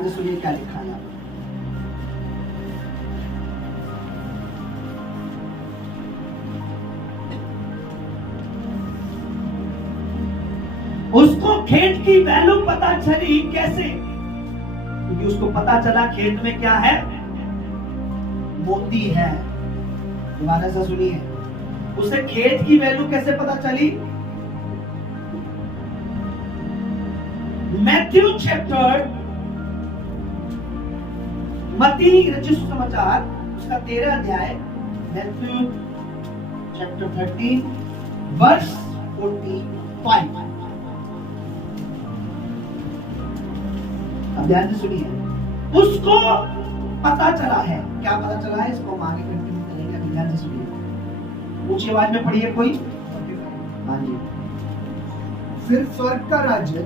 ध्यान से सुनिए क्या लिखा है यहाँ पे। उसको खेत की वैल्यू पता चली कैसे? क्योंकि उसको पता चला खेत में क्या है, मोती है। दोबारा से सुनिए, उसे खेत की वैल्यू कैसे पता चली? मैथ्यू चैप्टर, मत्ती रचित सुसमाचार उसका 13 अध्याय, मैथ्यू चैप्टर 13 वर्स 45। अब ध्यान से सुनिए, उसको पता चला है। क्या पता चला है? इसको हम आगे कंटिन्यू करेंगे। अभी ध्यान से सुनिए, ऊंची आवाज में पढ़िए कोई। हाँ जी। फिर स्वर्ग का राज्य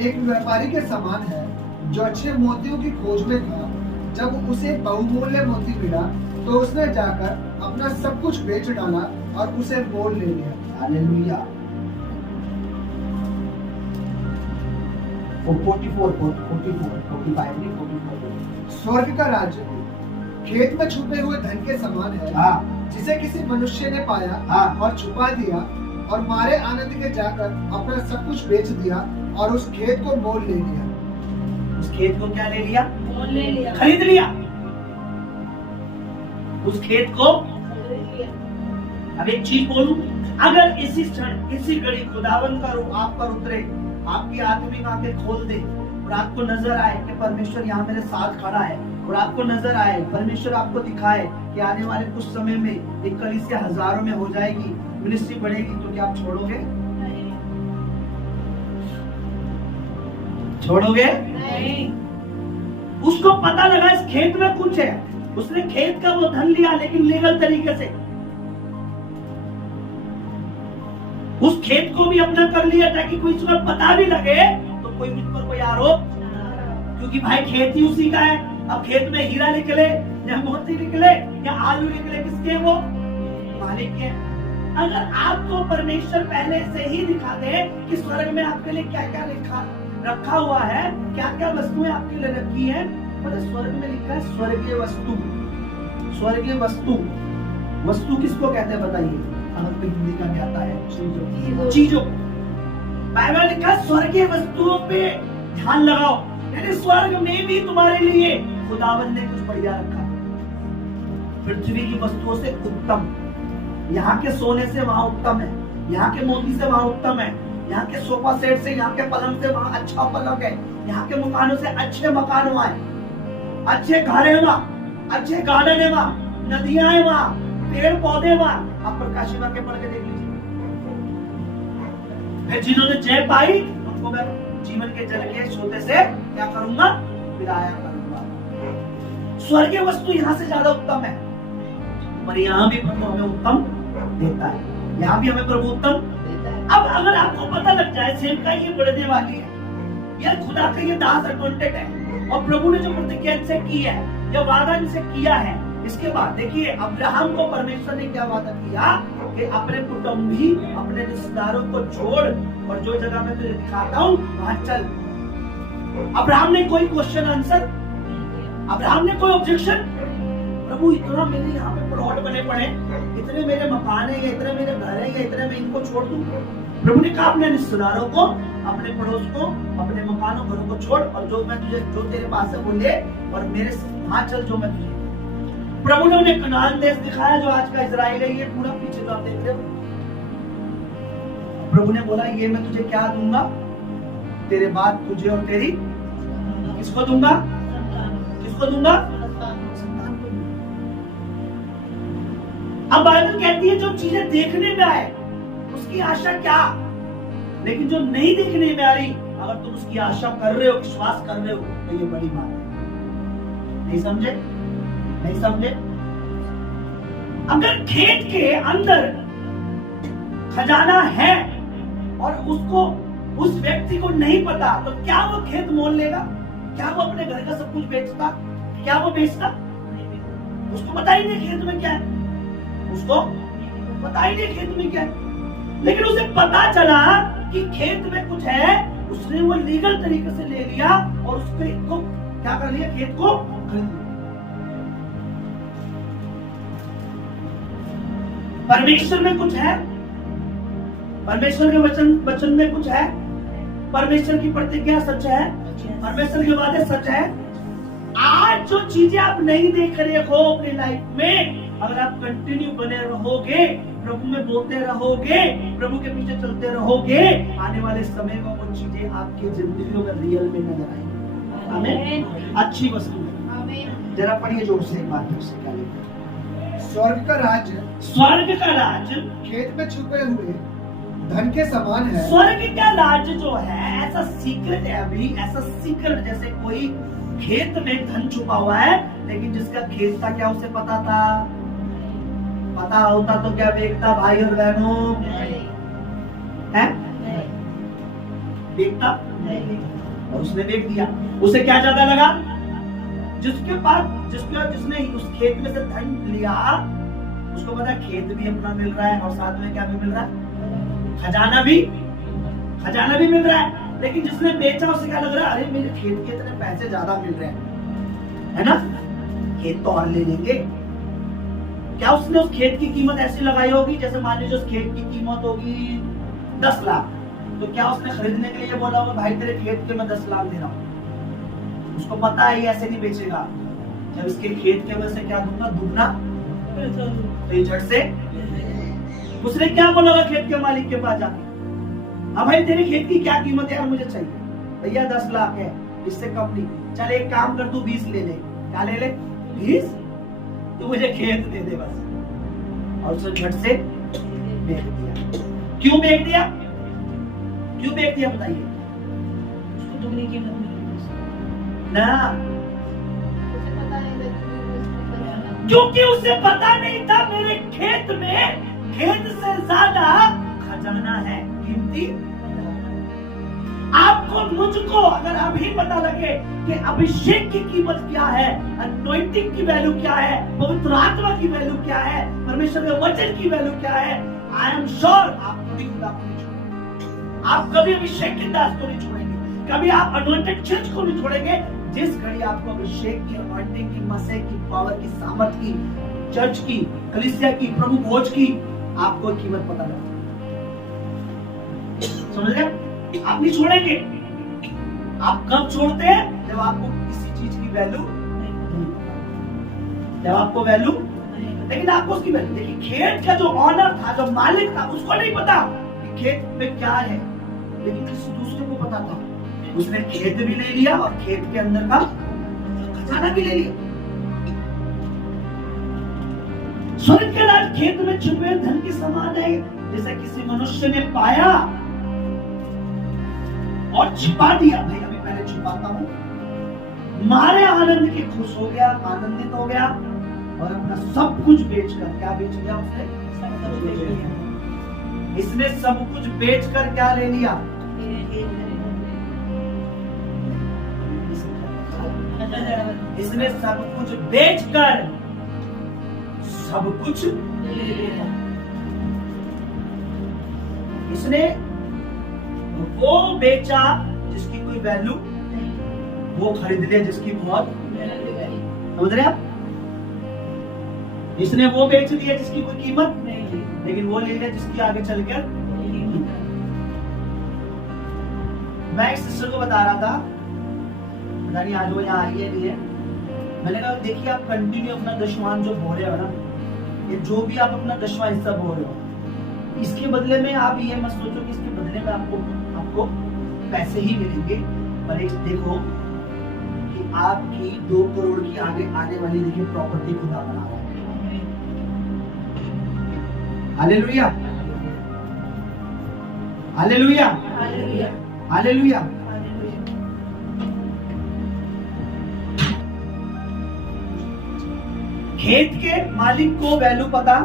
एक व्यापारी के समान है जो अच्छे मोतियों की खोज में था। जब उसे बहुमूल्य मोती मिला तो उसने जाकर अपना सब कुछ बेच डाला और उसे मोल ले लिया। हालेलुया। 44 स्वर्ग का राज्य खेत में छुपे हुए धन के समान है। हाँ। जिसे किसी मनुष्य ने पाया हाँ। और छुपा दिया और मारे आनंद के जाकर अपना सब कुछ बेच दिया और उस खेत को मोल ले लिया। उस खेत को क्या ले लिया? मोल ले लिया, खरीद लिया। उस खेत को। अब एक चीज बोलूं, अगर इसी क्षण इसी घड़ी खुदावन का रूप आप पर उतरे, आपकी आत्मिक आंखें खोल दे और आपको नजर आए कि परमेश्वर यहाँ मेरे साथ खड़ा है, और आपको नजर आए, परमेश्वर आपको दिखाए कि आने वाले कुछ समय में एक कलीसिया हजारों में हो जाएगी, मिनिस्ट्री बढ़ेगी, तो क्या आप छोड़ोगे? छोड़ोगे? नहीं। उसको पता लगा इस खेत में कुछ है, उसने खेत का वो धन लिया, लेकिन लीगल तरीके से। उस खेत को भी अपना कर लिया ताकि कोई इस पर पता भी लगे तो कोई मुझ पर कोई आरोप, क्योंकि भाई खेत ही उसी का है। अब खेत में हीरा निकले या मोती निकले या आलू निकले, किसके? वो मालिक के। अगर आपको परमेश्वर पहले से ही दिखा दे कि स्वर्ग में आपके लिए क्या क्या रखा हुआ है, क्या क्या वस्तुएं आपके लिए रखी है, मतलब स्वर्ग में लिखा है स्वर्गीय वस्तु। स्वर्गीय वस्तु, वस्तु किसको कहते हैं बताइए? हमें हिंदी का क्या आता है? चीजों। बाइबल लिखा है स्वर्गीय वस्तुओं पे ध्यान लगाओ, यानी स्वर्ग में भी तुम्हारे लिए खुदावन ने कुछ बढ़िया रखा। पृथ्वी की वस्तुओं से उत्तम, यहाँ के सोने से वहां उत्तम है, यहाँ के मोती से वहां उत्तम है, यहाँ के सोफा सेट से, यहाँ के पलंग से वहां अच्छा पलंग है, यहाँ के मकानों से अच्छे मकान वहां है, अच्छे घर है वहां, अच्छे गार्डन है वहां, नदियां है वहां, पेड़ पौधे वहां। आप प्रकाशित वाक्य पढ़ के देख लीजिए। फिर जिन्होंने जय पाई उनको मैं जीवन के जल के सोते से क्या करूंगा? पिलाया करूंगा। स्वर्गीय वस्तु यहाँ से ज्यादा उत्तम है, पर यहाँ भी प्रभु हमें उत्तम देता है, यहाँ भी हमें प्रभु उत्तम देता है। अब अगर आपको पता लग जाए सेवकाई ये बढ़ने वाली है, यह खुदा का ये दास अपॉइंटेड है और प्रभु ने जो प्रतिज्ञा इनसे की है, यह वादा इनसे किया है, इसके बाद देखिए अब्राहम को परमेश्वर ने क्या वादा किया कि अपने कुटुंबी, अपने रिश्तेदारों को छोड़ और जो जगह मैं तुझे दिखाता हूँ वहां चल। अब्राहम ने कोई क्वेश्चन आंसर, अब्राहम ने कोई ऑब्जेक्शन? प्रभु इतना मेरे यहाँ पे प्लॉट बने पड़े, इतने मेरे मकान है, इतने मेरे घर है, इतने मैं इनको छोड़ दूं? प्रभु ने कहा अपने रिश्तेदारों को, अपने पड़ोस को, अपने मकानों घरों को छोड़ और जो मैं तुझे, जो तेरे पास है वो ले और मेरे वहां चल जो मैं तुझे। प्रभु ने उन्हें कनान देश दिखाया जो आज का इजराइल है, ये पूरा पीछे जो आप देख रहे हो। प्रभु ने बोला ये मैं तुझे क्या दूंगा? तेरे बाद तुझे और तेरी, किसको दूंगा? किसको दूंगा? अब बाइबल कहती है जो चीजें देखने में आए उसकी आशा क्या, लेकिन जो नहीं देखने में आ रही अगर तुम उसकी आशा कर रहे हो, विश्वास कर रहे हो, तो ये बड़ी बात है। नहीं समझे? नहीं समझे? अगर खेत के अंदर खजाना है और उसको, उस व्यक्ति को नहीं पता, तो क्या वो खेत मोल लेगा? क्या वो अपने घर का सब कुछ बेचता? क्या वो बेचता? उसको पता ही नहीं खेत में क्या है, उसको पता ही नहीं खेत में क्या है। लेकिन उसे पता चला कि खेत में कुछ है, उसने वो लीगल तरीके से ले लिया और उसको क्या कर लिया? खेत को खरीद लिया। परमेश्वर में कुछ है, परमेश्वर के वचन में कुछ है, परमेश्वर की प्रतिज्ञा सच है, परमेश्वर की बातें सच है। आज जो चीजें आप नहीं देख रहे हो अपनी लाइफ में, अगर आप कंटिन्यू बने रहोगे, प्रभु में बोलते रहोगे, प्रभु के पीछे चलते रहोगे, आने वाले समय में वो चीजें आपकी जिंदगी में रियल में नजर आएंगी। आमीन। अच्छी वस्तु है। जरा पढ़िए जोर से एक बात से क्या लिखा? स्वर्ग का राज्य, स्वर्ग का राज्य खेत में छुपे हुए धन के समान है। स्वर्ग का राज्य जो है ऐसा सीक्रेट है, अभी ऐसा सीक्रेट जैसे कोई खेत में धन छुपा हुआ है, लेकिन जिसका खेत था क्या उसे पता था? पता होता तो क्या बेचता भाई और बहनों? है बेचता और उसने बेच दिया। उसे क्या ज्यादा लगा? जिसके पास जिसने उस खेत में से धन लिया, उसको पता खेत भी अपना मिल रहा है और साथ में क्या भी मिल रहा है? खजाना भी मिल रहा है। लेकिन जिसने बेचा उसे क्या लग रहा है? अरे मेरे खेत के इतने पैसे ज्यादा मिल रहे हैं, है ना, खेत तो और ले लेंगे। क्या उसने उस खेत की कीमत ऐसी लगाई होगी जैसे मान लीजिए उस खेत की कीमत होगी 10 लाख, तो क्या उसने खरीदने के लिए बोला होगा भाई तेरे खेत के मैं 10 लाख दे रहा हूँ? उसको पता है ये ऐसे नहीं बेचेगा, जब इसके खेत के वजह से क्या दूंगा? दुगना। तो ये झट से उसने क्या बोला होगा खेत के मालिक के पास जाके? हाँ भाई तेरे खेत की क्या कीमत है यार, मुझे चाहिए। भैया 10 लाख है, इससे कम नहीं। चल एक काम कर, तू 20 ले ले। क्या ले ले? 20? तू मुझे खेत दे दे बस। और उसने झट से बेच दिया। क्यों बेच दिया? क्यों बेच दिया बताइए? उसको दुगनी कीमत मिली ना, क्योंकि उसे पता नहीं था मेरे खेत में खेत से ज्यादा खजाना है, कीमती। आपको मुझको अगर अभी पता लगे कि अभिषेक की कीमत क्या है, अनॉइंटिंग की वैल्यू क्या है, पवित्र आत्मा की वैल्यू क्या है, परमेश्वर के वचन की वैल्यू क्या है, आई एम श्योर आप कभी खुदा को नहीं छोड़ेंगे। आप कभी अभिषेक के दास को नहीं छोड़ेंगे, कभी आप अनॉइंटेड चर्च को नहीं छोड़ेंगे। जिस घड़ी आपको अभिषेक की, अनॉइंटिंग की, मसीह की, पावर की, सामर्थ की, चर्च की, कलीसिया की, प्रभु भोज की आपको कीमत पता लगा, समझ गए? आप नहीं छोड़ेंगे। आप कब छोड़ते हैं? जब आपको किसी चीज की वैल्यू नहीं पता, जब आपको वैल्यू, लेकिन आपको उसकी वैल्यू। देखिए खेत का जो ऑनर था, जो मालिक था, उसको नहीं पता कि खेत में क्या है, लेकिन किसी दूसरे को पता था। उसने खेत भी ले लिया और खेत के अंदर का खजाना भी ले लिया। स्वर्ग का राज खेत में छुपे धन के समान है, जैसे किसी मनुष्य ने पाया और छिपा दिया। भाई अभी पहले छिपाता हूं, मारे आनंद के खुश हो गया, आनंदित हो गया और अपना सब कुछ बेचकर, क्या बेच लिया उसने? सब कुछ बेच लिया। इसने सब कुछ बेचकर क्या ले लिया? इसने सब कुछ बेचकर सब कुछ ले लिया। इसने वो बेचा जिसकी कोई वैल्यू, वो खरीद लिया जिसकी बहुत, समझ रहे आप? इसने वो बेच लिया जिसकी कोई कीमत नहीं, लेकिन वो ले लिया जिसकी आगे चलकर। मैं एक सिस्टर को बता रहा था, पता नहीं आज वो यहाँ आई है नहीं है, मैंने कहा देखिए आप कंटिन्यू अपना दशवान जो भो रहे हो ना, ये जो भी आप अपना दशवां हिस्सा भो रहे हो, इसके बदले में आप ये मत सोचो कि इसके बदले में आपको पैसे ही मिलेंगे, पर एक देखो कि आपकी 2 करोड़ की आगे आने वाली देखिए प्रॉपर्टी खुदा बना रहा है। Hallelujah, hallelujah, hallelujah. खेत के मालिक को वैल्यू पता।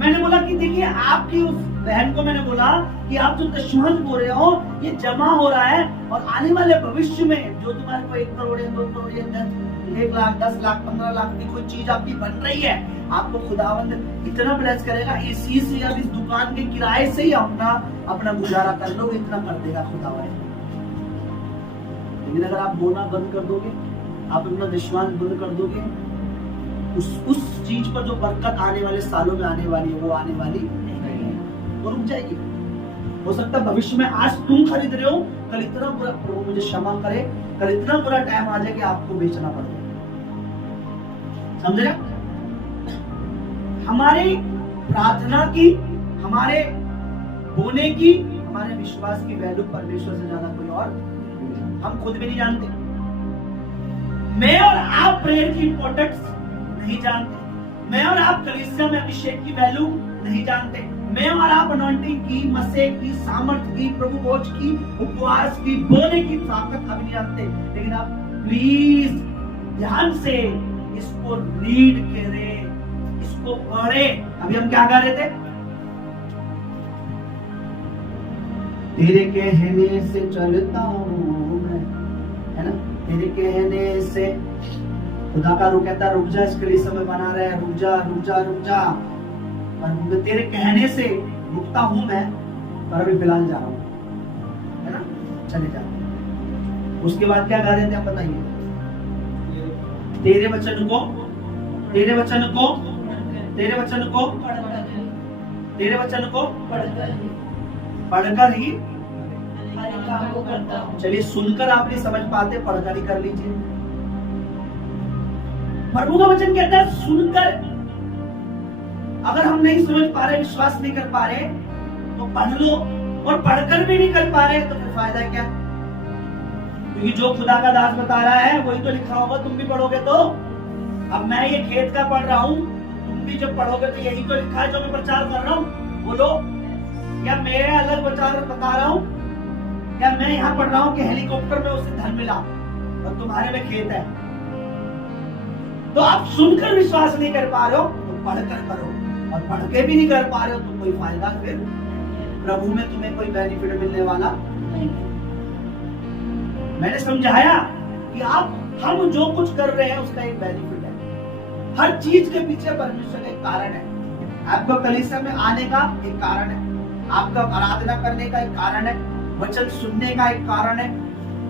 मैंने बोला कि देखिए आपकी उस बहन को मैंने बोला कि आप जो दशवांश बोल रहे हो ये जमा हो रहा है, और आने वाले भविष्य में जो तुम्हारे को 1 करोड़ या 2 करोड़ या 1 लाख, 10 लाख, 15 लाख की कोई चीज आपकी बन रही है, आपको खुदावंद इतना ब्लेस करेगा, इसी से अब इस दुकान के किराए से ही अपना गुजारा कर लो, इतना कर देगा खुदावंद। लेकिन अगर आप बोलना बंद कर दोगे, आप अपना विश्वास बंद कर दोगे, उस चीज पर जो बरकत आने वाले सालों में आने वाली है वो आने वाली नहीं है, वो रुक जाएगी। हो सकता है भविष्य में आज तुम खरीद रहे हो, कल इतना बुरा, प्रभु मुझे क्षमा करे, कल इतना बुरा टाइम आ जाए कि आपको बेचना पड़ जाए। समझ रहे? हमारी प्रार्थना की, हमारे होने की, हमारे विश्वास की वैल्यू परमेश्वर से ज्यादा कोई और हम खुद भी नहीं जानते। मैं और आप प्रेयर की इंपॉर्टेंस नहीं जानते। मैं और आप कलीसिया में अभिषेक की वैल्यू नहीं जानते। मैं और आप अनॉइंटिंग की, मसे की, सामर्थ्य की, प्रभु भोज की, उपवास की, बोलने की ताकत अभी नहीं जानते। लेकिन आप प्लीज ध्यान से इसको रीड करें, इसको पढ़े। अभी हम क्या गा रहे थे? तेरे कहने से चलता हूँ मैं, है ना? तेरे कहने से खुदा का रुक कहता रुक जा, इसके लिए समय बना रहा है, रुक जा रुक जा रुक जा। और तेरे कहने से रुकता हूं मैं, पर अभी फिलहाल जा रहा हूं, है ना? चले जा। उसके बाद क्या गा देते हैं बताइए? तेरे वचन को, तेरे वचन को, तेरे वचन को, तेरे वचन को पढ़कर ही चलिए, सुनकर आप नहीं समझ पाते, पढ़कर ही कर लीजिए। प्रभु का वचन कहता है सुनकर, अगर हम नहीं समझ पा रहे, विश्वास नहीं कर पा रहे, तो पढ़ लो। और पढ़कर भी नहीं कर पा रहे तो फिर फायदा क्या? क्योंकि जो खुदा का दास बता रहा है वही तो लिखा होगा, तुम भी पढ़ोगे तो। अब मैं ये खेत का पढ़ रहा हूँ, तुम भी जब पढ़ोगे तो यही तो लिखा है जो मैं प्रचार कर रहा हूँ। बोलो, क्या मैं अलग प्रचार बता रहा हूँ? क्या मैं यहाँ पढ़ रहा हूँ कि हेलीकॉप्टर में उसे धन मिला और तुम्हारे में खेत है? तो आप सुनकर विश्वास नहीं कर पा रहे हो तो पढ़कर करो, और पढ़ के भी नहीं कर पा रहे हो तो कोई फायदा, फिर प्रभु में तुम्हें कोई बेनिफिट मिलने वाला नहीं। मैंने समझाया कि हम जो कुछ कर रहे हैं उसका एक बेनिफिट है। हर चीज के पीछे परमेश्वर का एक कारण है। आपको कलीसिया में आने का एक कारण है, आपका आराधना करने का एक कारण है, वचन सुनने का एक कारण है,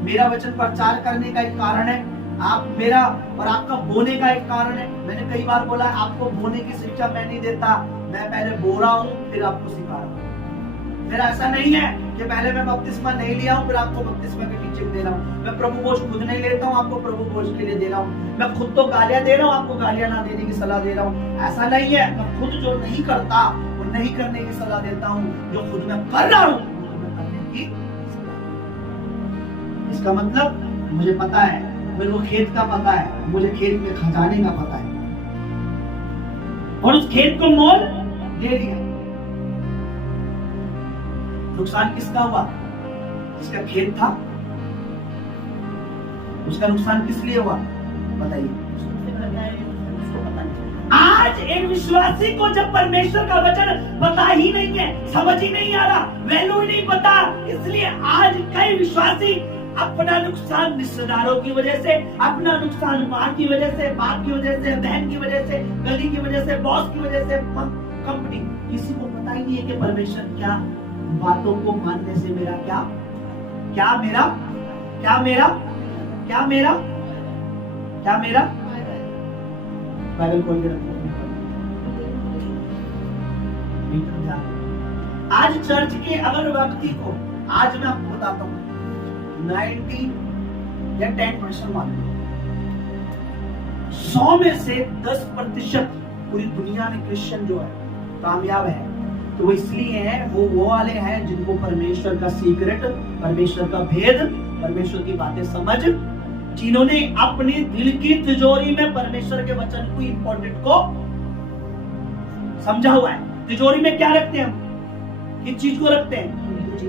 मेरा वचन प्रचार करने का एक कारण है, आप मेरा और आपका बोने का एक कारण है। मैंने कई बार बोला है, आपको बोने की शिक्षा मैं नहीं देता, मैं पहले बो रहा हूँ फिर आपको सिखा रहा हूँ। मेरा ऐसा नहीं है कि पहले मैं बपतिस्मा नहीं लिया हूँ फिर आपको बपतिस्मा के टीचिंग दे रहा हूँ। मैं प्रभु भोज खुद नहीं लेता हूँ, आपको प्रभु भोज के लिए दे रहा हूँ। मैं खुद तो गालियां दे रहा हूँ, आपको गालियां ना देने की सलाह दे रहा हूँ। ऐसा नहीं है। मैं खुद जो नहीं करता वो नहीं करने की सलाह देता हूँ, जो खुद मैं कर रहा हूँ मैं करने की सलाह। इसका मतलब मुझे पता है, मेरे को खेत का पता है, मुझे खेत में खजाने का पता है, और उस खेत को मोल ले लिया। नुकसान किसका हुआ? जिसका खेत था, उसका नुकसान किस लिए हुआ बताइए? आज एक विश्वासी को जब परमेश्वर का वचन पता ही नहीं है, समझ ही नहीं आ रहा, वैल्यू ही नहीं पता, इसलिए आज कई विश्वासी अपना नुकसान रिश्तेदारों की वजह से, अपना नुकसान माँ की वजह से, बाप की वजह से, बहन की वजह से, गली की वजह से, बॉस की वजह से, कंपनी, किसी को पता ही नहीं है कि परमेश्वर क्या बातों को मानने से मेरा क्या क्या मेरा क्या मेरा क्या मेरा क्या मेरा बाइबल खोल के रखो। आज चर्च के अगर व्यक्ति को, आज मैं आपको बताता हूँ, 90 या 10% मान लो, 100 में से 10% पूरी दुनिया में क्रिश्चियन जो है कामयाब है, तो वो इसलिए है, वो वाले हैं जिनको परमेश्वर का सीक्रेट, परमेश्वर का भेद, परमेश्वर की बातें समझ, जिन्होंने अपनी दिल की तिजोरी में परमेश्वर के वचन को इंपॉर्टेंट को समझा हुआ है। तिजोरी में क्या रखते हैं हम? किस चीज को रखते हैं?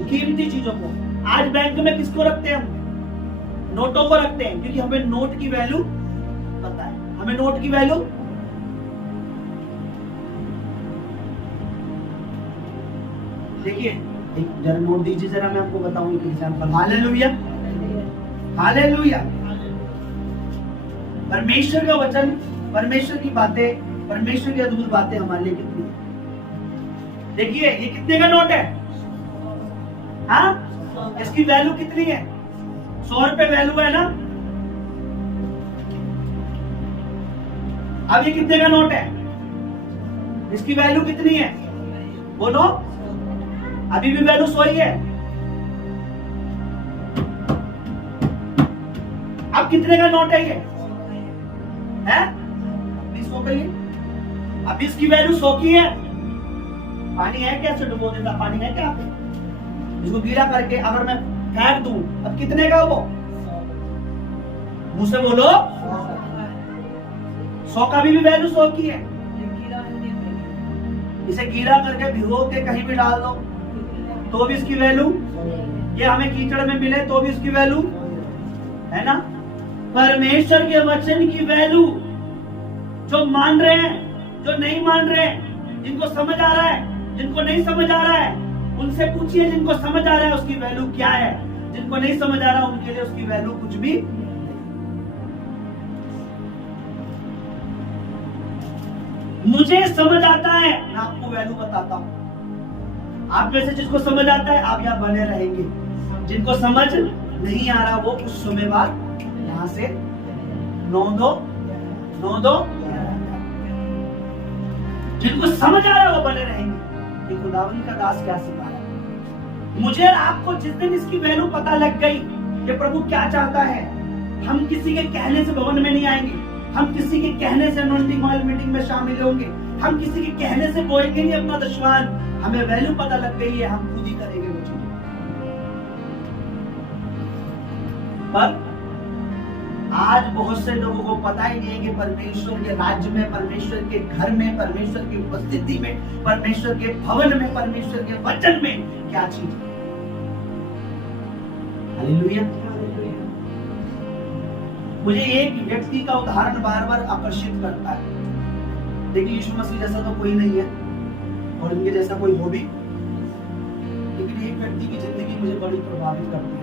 कीमती चीजों को। आज बैंक में किसको रखते हैं हम? नोटों को रखते हैं, क्योंकि हमें नोट की वैल्यू पता है। हमें नोट की वैल्यू, देखिए एक जरा नोट दीजिए, जरा मैं आपको बताऊं एक एग्जांपल। Hallelujah, hallelujah. परमेश्वर का वचन, परमेश्वर की बातें, परमेश्वर की अद्भुत बातें हमारे लिए कितनी है। देखिए ये कितने का नोट है? हाँ, इसकी वैल्यू कितनी है? 100 वैल्यू है ना। अब ये कितने का नोट है, इसकी वैल्यू कितनी है बोलो, अभी भी वैल्यू 100 ही है। अब कितने का नोट है ये है 20 का, ये अब इसकी वैल्यू 100 की है। पानी है क्या, डुबो देता पानी है क्या पे, इसको गीला करके अगर मैं फेंक दूं, अब कितने का वो, मुंह से बोलो 100 का भी वैल्यू 100 की है। इसे गीला करके भिगो के कहीं भी डाल दो तो भी इसकी वैल्यू, ये हमें कीचड़ में मिले तो भी इसकी वैल्यू है ना। परमेश्वर के वचन की वैल्यू, जो मान रहे हैं, जो नहीं मान रहे हैं, जिनको समझ आ रहा है, जिनको नहीं समझ आ रहा है, उनसे पूछिए जिनको समझ आ रहा है उसकी वैल्यू क्या है, जिनको नहीं समझ आ रहा उनके लिए उसकी वैल्यू कुछ भी। मुझे समझ आता है, मैं आपको वैल्यू बताता हूं। आप में से जिसको समझ आता है आप यहां बने रहेंगे, जिनको समझ नहीं आ रहा वो कुछ समय बाद यहां से 9-2 जिनको समझ आ रहा है वो बने रहेंगे। कि खुदावंद का दास क्या सिखा रहा है। मुझे और आपको जिस दिन इसकी वैल्यू पता लग गई कि प्रभु क्या चाहता है, हम किसी के कहने से भवन में नहीं आएंगे, हम किसी के कहने से अनॉइंटिंग ऑयल मीटिंग में शामिल होंगे, हम किसी के कहने से बोएंगे नहीं अपना दशवान। हमें वैल्यू पता लग गई है, हम खुद ही करेंगे वो चीज। पर आज बहुत से लोगों को पता ही नहीं है कि परमेश्वर के राज्य में, परमेश्वर के घर में, परमेश्वर की उपस्थिति में, परमेश्वर के भवन में, परमेश्वर के वचन में क्या चीज है। हालेलुया। मुझे एक व्यक्ति का उदाहरण बार बार आकर्षित करता है। देखिए यीशु मसीह जैसा तो कोई नहीं है और इनके जैसा कोई हो भी, लेकिन एक व्यक्ति की जिंदगी मुझे बड़ी प्रभावित करती है।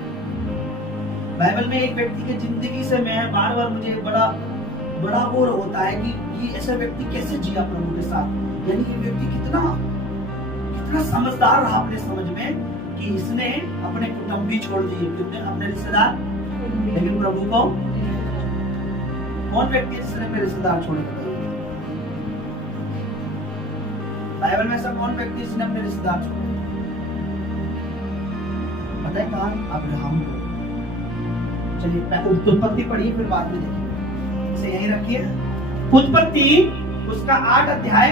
बाइबल में एक व्यक्ति की जिंदगी से मैं बार बार मुझे बड़ा बोर होता है कि ऐसा व्यक्ति कैसे जिया प्रभु के साथ। यानी ये व्यक्ति कितना समझदार रहा अपने समझ में कि इसने अपने कुटुंबी छोड़ दिए, कितने अपने रिश्तेदार, लेकिन प्रभु को कौन व्यक्ति जिसने अपने रिश्तेदार छोड़े? बाइबल में ऐसा कौन व्यक्ति जिसने अपने रिश्तेदार छोड़े? पता है कहां? अब्राहम। चलिए उत्पत्ति पढ़िए फिर बाद में देखिए, इसे यहीं रखिए। उत्पत्ति उसका 8 अध्याय,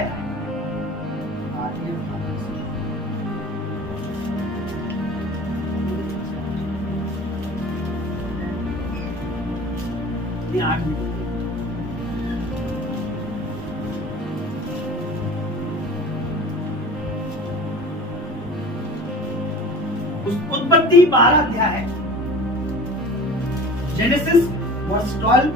उत्पत्ति 12 अध्याय, जेनेसिस वर्स 12,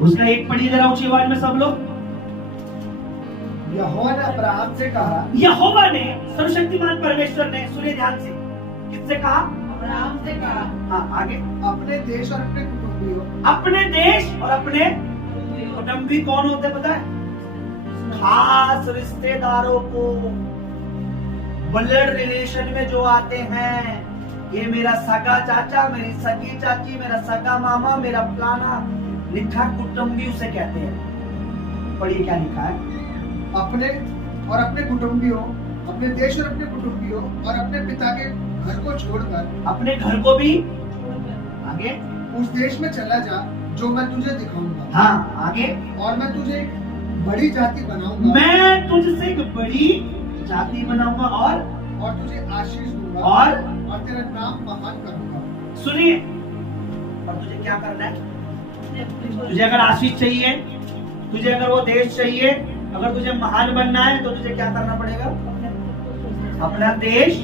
उसका एक पढ़िए जरा ऊंची आवाज में सब लोग। यहोवा ने अब्राहम से कहा, यहोवा ने, सर्वशक्तिमान परमेश्वर ने, सुनिए ध्यान से, किससे कहा? अब्राहम से कहा। हाँ आगे। अपने देश और अपने कुटुंबियों, अपने देश और अपने कुटुंबी कौन होते पता है? खास रिश्तेदारों को, ब्लड रिलेशन में जो आते हैं, ये मेरा सगा चाचा, मेरी सगी चाची, मेरा सगा मामा, मेरा फलाना, लिखा कुटुंबी उसे कहते हैं। पढ़िए क्या लिखा है? अपने और अपने कुटुंबियों, अपने देश और अपने कुटुंबियों और अपने पिता के घर को छोड़कर, अपने घर को भी, आगे, उस देश में चला जा जो मैं तुझे दिखाऊंगा। हाँ आगे। और मैं तुझे एक बड़ी जाति बनाऊंगा, मैं तुझसे एक बड़ी जाति बनाऊंगा और तुझे आशीष दूंगा और तेरा नाम महान करूंगा। सुनिए, और तुझे क्या करना है? तुझे अगर आशीष चाहिए, तुझे अगर वो देश चाहिए, अगर तुझे महान बनना है तो तुझे क्या करना पड़ेगा? अपना देश,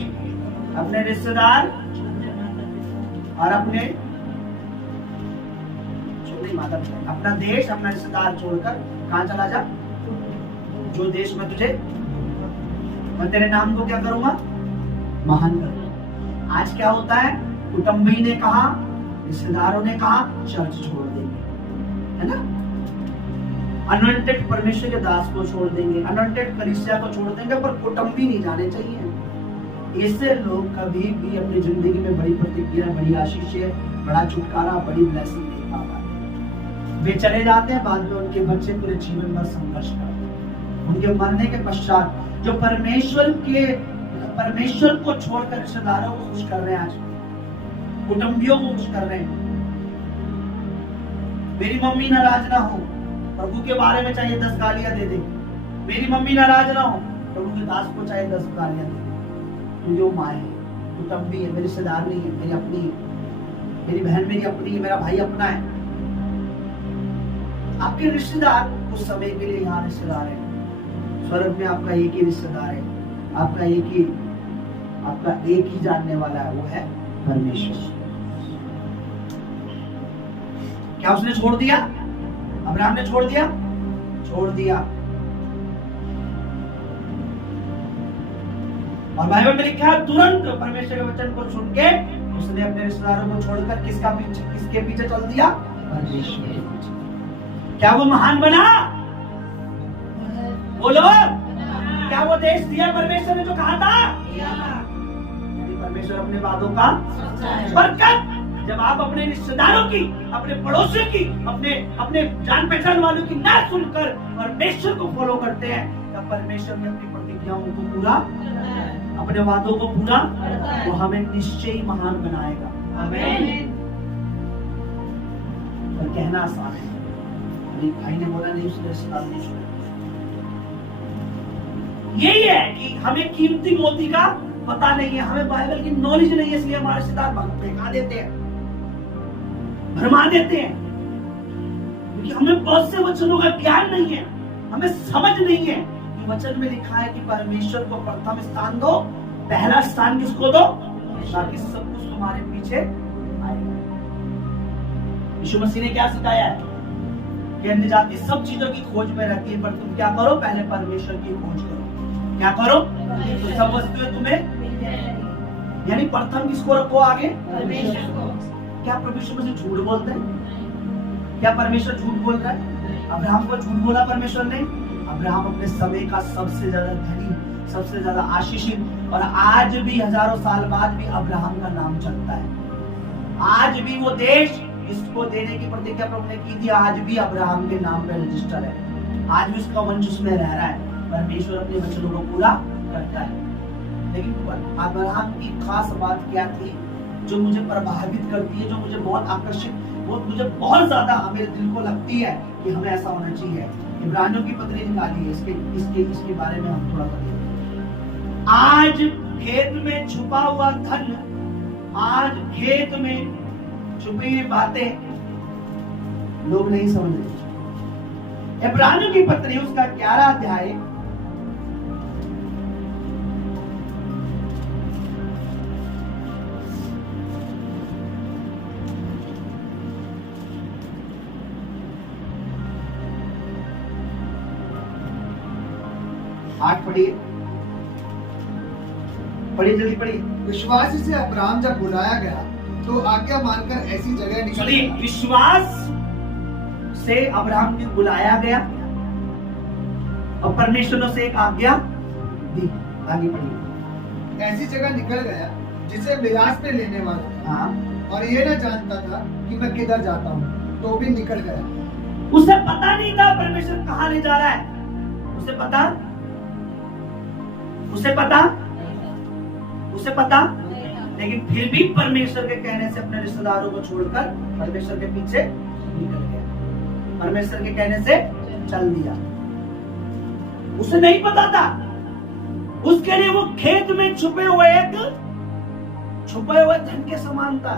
अपने रिश्तेदार और अपने अपना देश, अपना रिश्तेदार छोड़कर कहां चला जा? जो देश में तुझे, मैं तेरे नाम को क्या करूंगा? महान करूंगा। आज क्या होता है? कुटुंबी ने कहा, रिश्तेदारों ने कहा, चर्च छोड़ देंगे, है ना? अनॉइंटेड परमेश्वर के दास को छोड़ देंगे, अनॉइंटेड कलीसिया को छोड़ देंगे, पर कुटुंबी नहीं जाने चाहिए। ऐसे लोग कभी भी अपनी जिंदगी में बड़ी प्रतिक्रिया, बड़ी आशीषें, बड़ा छुटकारा, बड़ी ब्लेसिंग नहीं पा पाते। वे चले जाते हैं, बाद में उनके बच्चे पूरे जीवन भर संघर्ष करते हैं। उनके मरने के पश्चात जो परमेश्वर को छोड़कर रिश्तेदारों को खुश कर रहे हैं, आज कुटुंबियों को खुश कर रहे हैं। मेरी मम्मी नाराज ना हो, प्रभु के बारे में चाहे 10 गालियां दे दे। मेरी मम्मी नाराज ना हो, प्रभु के दास को चाहे 10 गालियां दे दे। क्योंकि वो माँ है, कुटुंबी है, मेरी रिश्तेदार नहीं है, मेरी अपनी है, मेरी बहन मेरी अपनी है, मेरा भाई अपना है। आपके रिश्तेदार कुछ समय के लिए यहाँ रिश्तेदार है, स्वर्ग में आपका एक ही रिश्तेदार है, आपका एक ही जानने वाला है, वो है परमेश्वर। क्या उसने छोड़ दिया? अब्राहम ने छोड़ दिया? छोड़ दिया। और बाइबल में लिखा है तुरंत परमेश्वर के वचन को सुन के उसने अपने रिश्तेदारों को छोड़कर किसके पीछे चल दिया? परमेश्वर के पीछे। क्या वो महान बना? बोलो, क्या वो देश दिया परमेश्वर ने जो कहा था? परमेश्वर अपने वादों का बरकत। जब आप अपने रिश्तेदारों की, अपने पड़ोसियों की, अपने जान पहचान वालों की ना सुनकर परमेश्वर को फॉलो करते हैं, तब परमेश्वर ने अपनी प्रतिज्ञाओं को पूरा, अपने वादों को पूरा, वो हमें निश्चय ही महान बनाएगा। आमीन। और कहना आसान है, मेरे भाई ने बोला नहीं, उसने रिश्तेदार नहीं छोड़ा। यही है कि हमें कीमती मोती का पता नहीं है, हमें बाइबल की नॉलेज नहीं है, इसलिए हमारे रिश्तेदार भगा देते हैं, भरमा देते हैं। क्योंकि हमें बहुत से वचनों का ज्ञान नहीं है, हमें समझ नहीं है कि वचन में लिखा है कि परमेश्वर को प्रथम स्थान दो, पहला स्थान किसको दो, ताकि सब कुछ तुम्हारे पीछे आएगा। यीशु मसीह ने क्या सिखाया है कि अन्य जाति सब चीजों की खोज में रहती है, पर तुम क्या करो? पहले परमेश्वर की खोज करो। क्या करो? तो सब वस्तुएं तुम्हें, यानी प्रथम किसको रखो आगे? परमेश्वर को। क्या परमेश्वर में झूठ बोलते हैं? क्या परमेश्वर झूठ बोल रहा है? अब्राहम को झूठ बोला परमेश्वर ने? अब्राहम अपने समय का सबसे ज्यादा धनी, सबसे ज्यादा आशीषित, और आज भी हजारों साल बाद भी अब्राहम का नाम चलता है। आज भी वो देश इसको देने की प्रतिज्ञा प्रभु ने की थी, आज भी अब्राहम के नाम पे रजिस्टर है, आज भी उसका वंश उसमें रह रहा है। परमेश्वर अपने वचनों को पूरा करता है। लेकिन अब्राहम की खास बात क्या थी जो मुझे प्रभावित करती है, जो मुझे बहुत आकर्षित, मुझे बहुत ज्यादा मेरे दिल को लगती है कि हमें ऐसा होना चाहिए? इब्रानियों की पत्री निकाली है, इसके बारे में हम थोड़ा सा देखते हैं। आज खेत में छुपा हुआ धन, आज खेत में छुपी हुई बातें लोग नहीं समझ रहे। इब्रानियों की पत्री उसका 11 अध्याय 8 पढ़िए, जल्दी पढ़िए। विश्वास से अब्राहम जब बुलाया गया तो आज्ञा मानकर ऐसी जगह निकल गया। विश्वास से अब्राहम को बुलाया गया और परमेश्वर ने उसे एक आज्ञा दी। आगे पढ़िए। ऐसी जगह निकल गया जिसे मिरास पे लेने वाला था। हाँ। और ये न जानता था कि मैं किधर जाता हूँ, तो भी निकल गया। उसे पता नहीं था परमेश्वर कहाँ ले जा रहा है। उसे पता, लेकिन फिर भी परमेश्वर के कहने से अपने रिश्तेदारों को छोड़कर परमेश्वर के पीछे निकल गया, परमेश्वर के कहने से चल दिया। उसे नहीं पता था, उसके लिए वो खेत में छुपे हुए धन के समान था,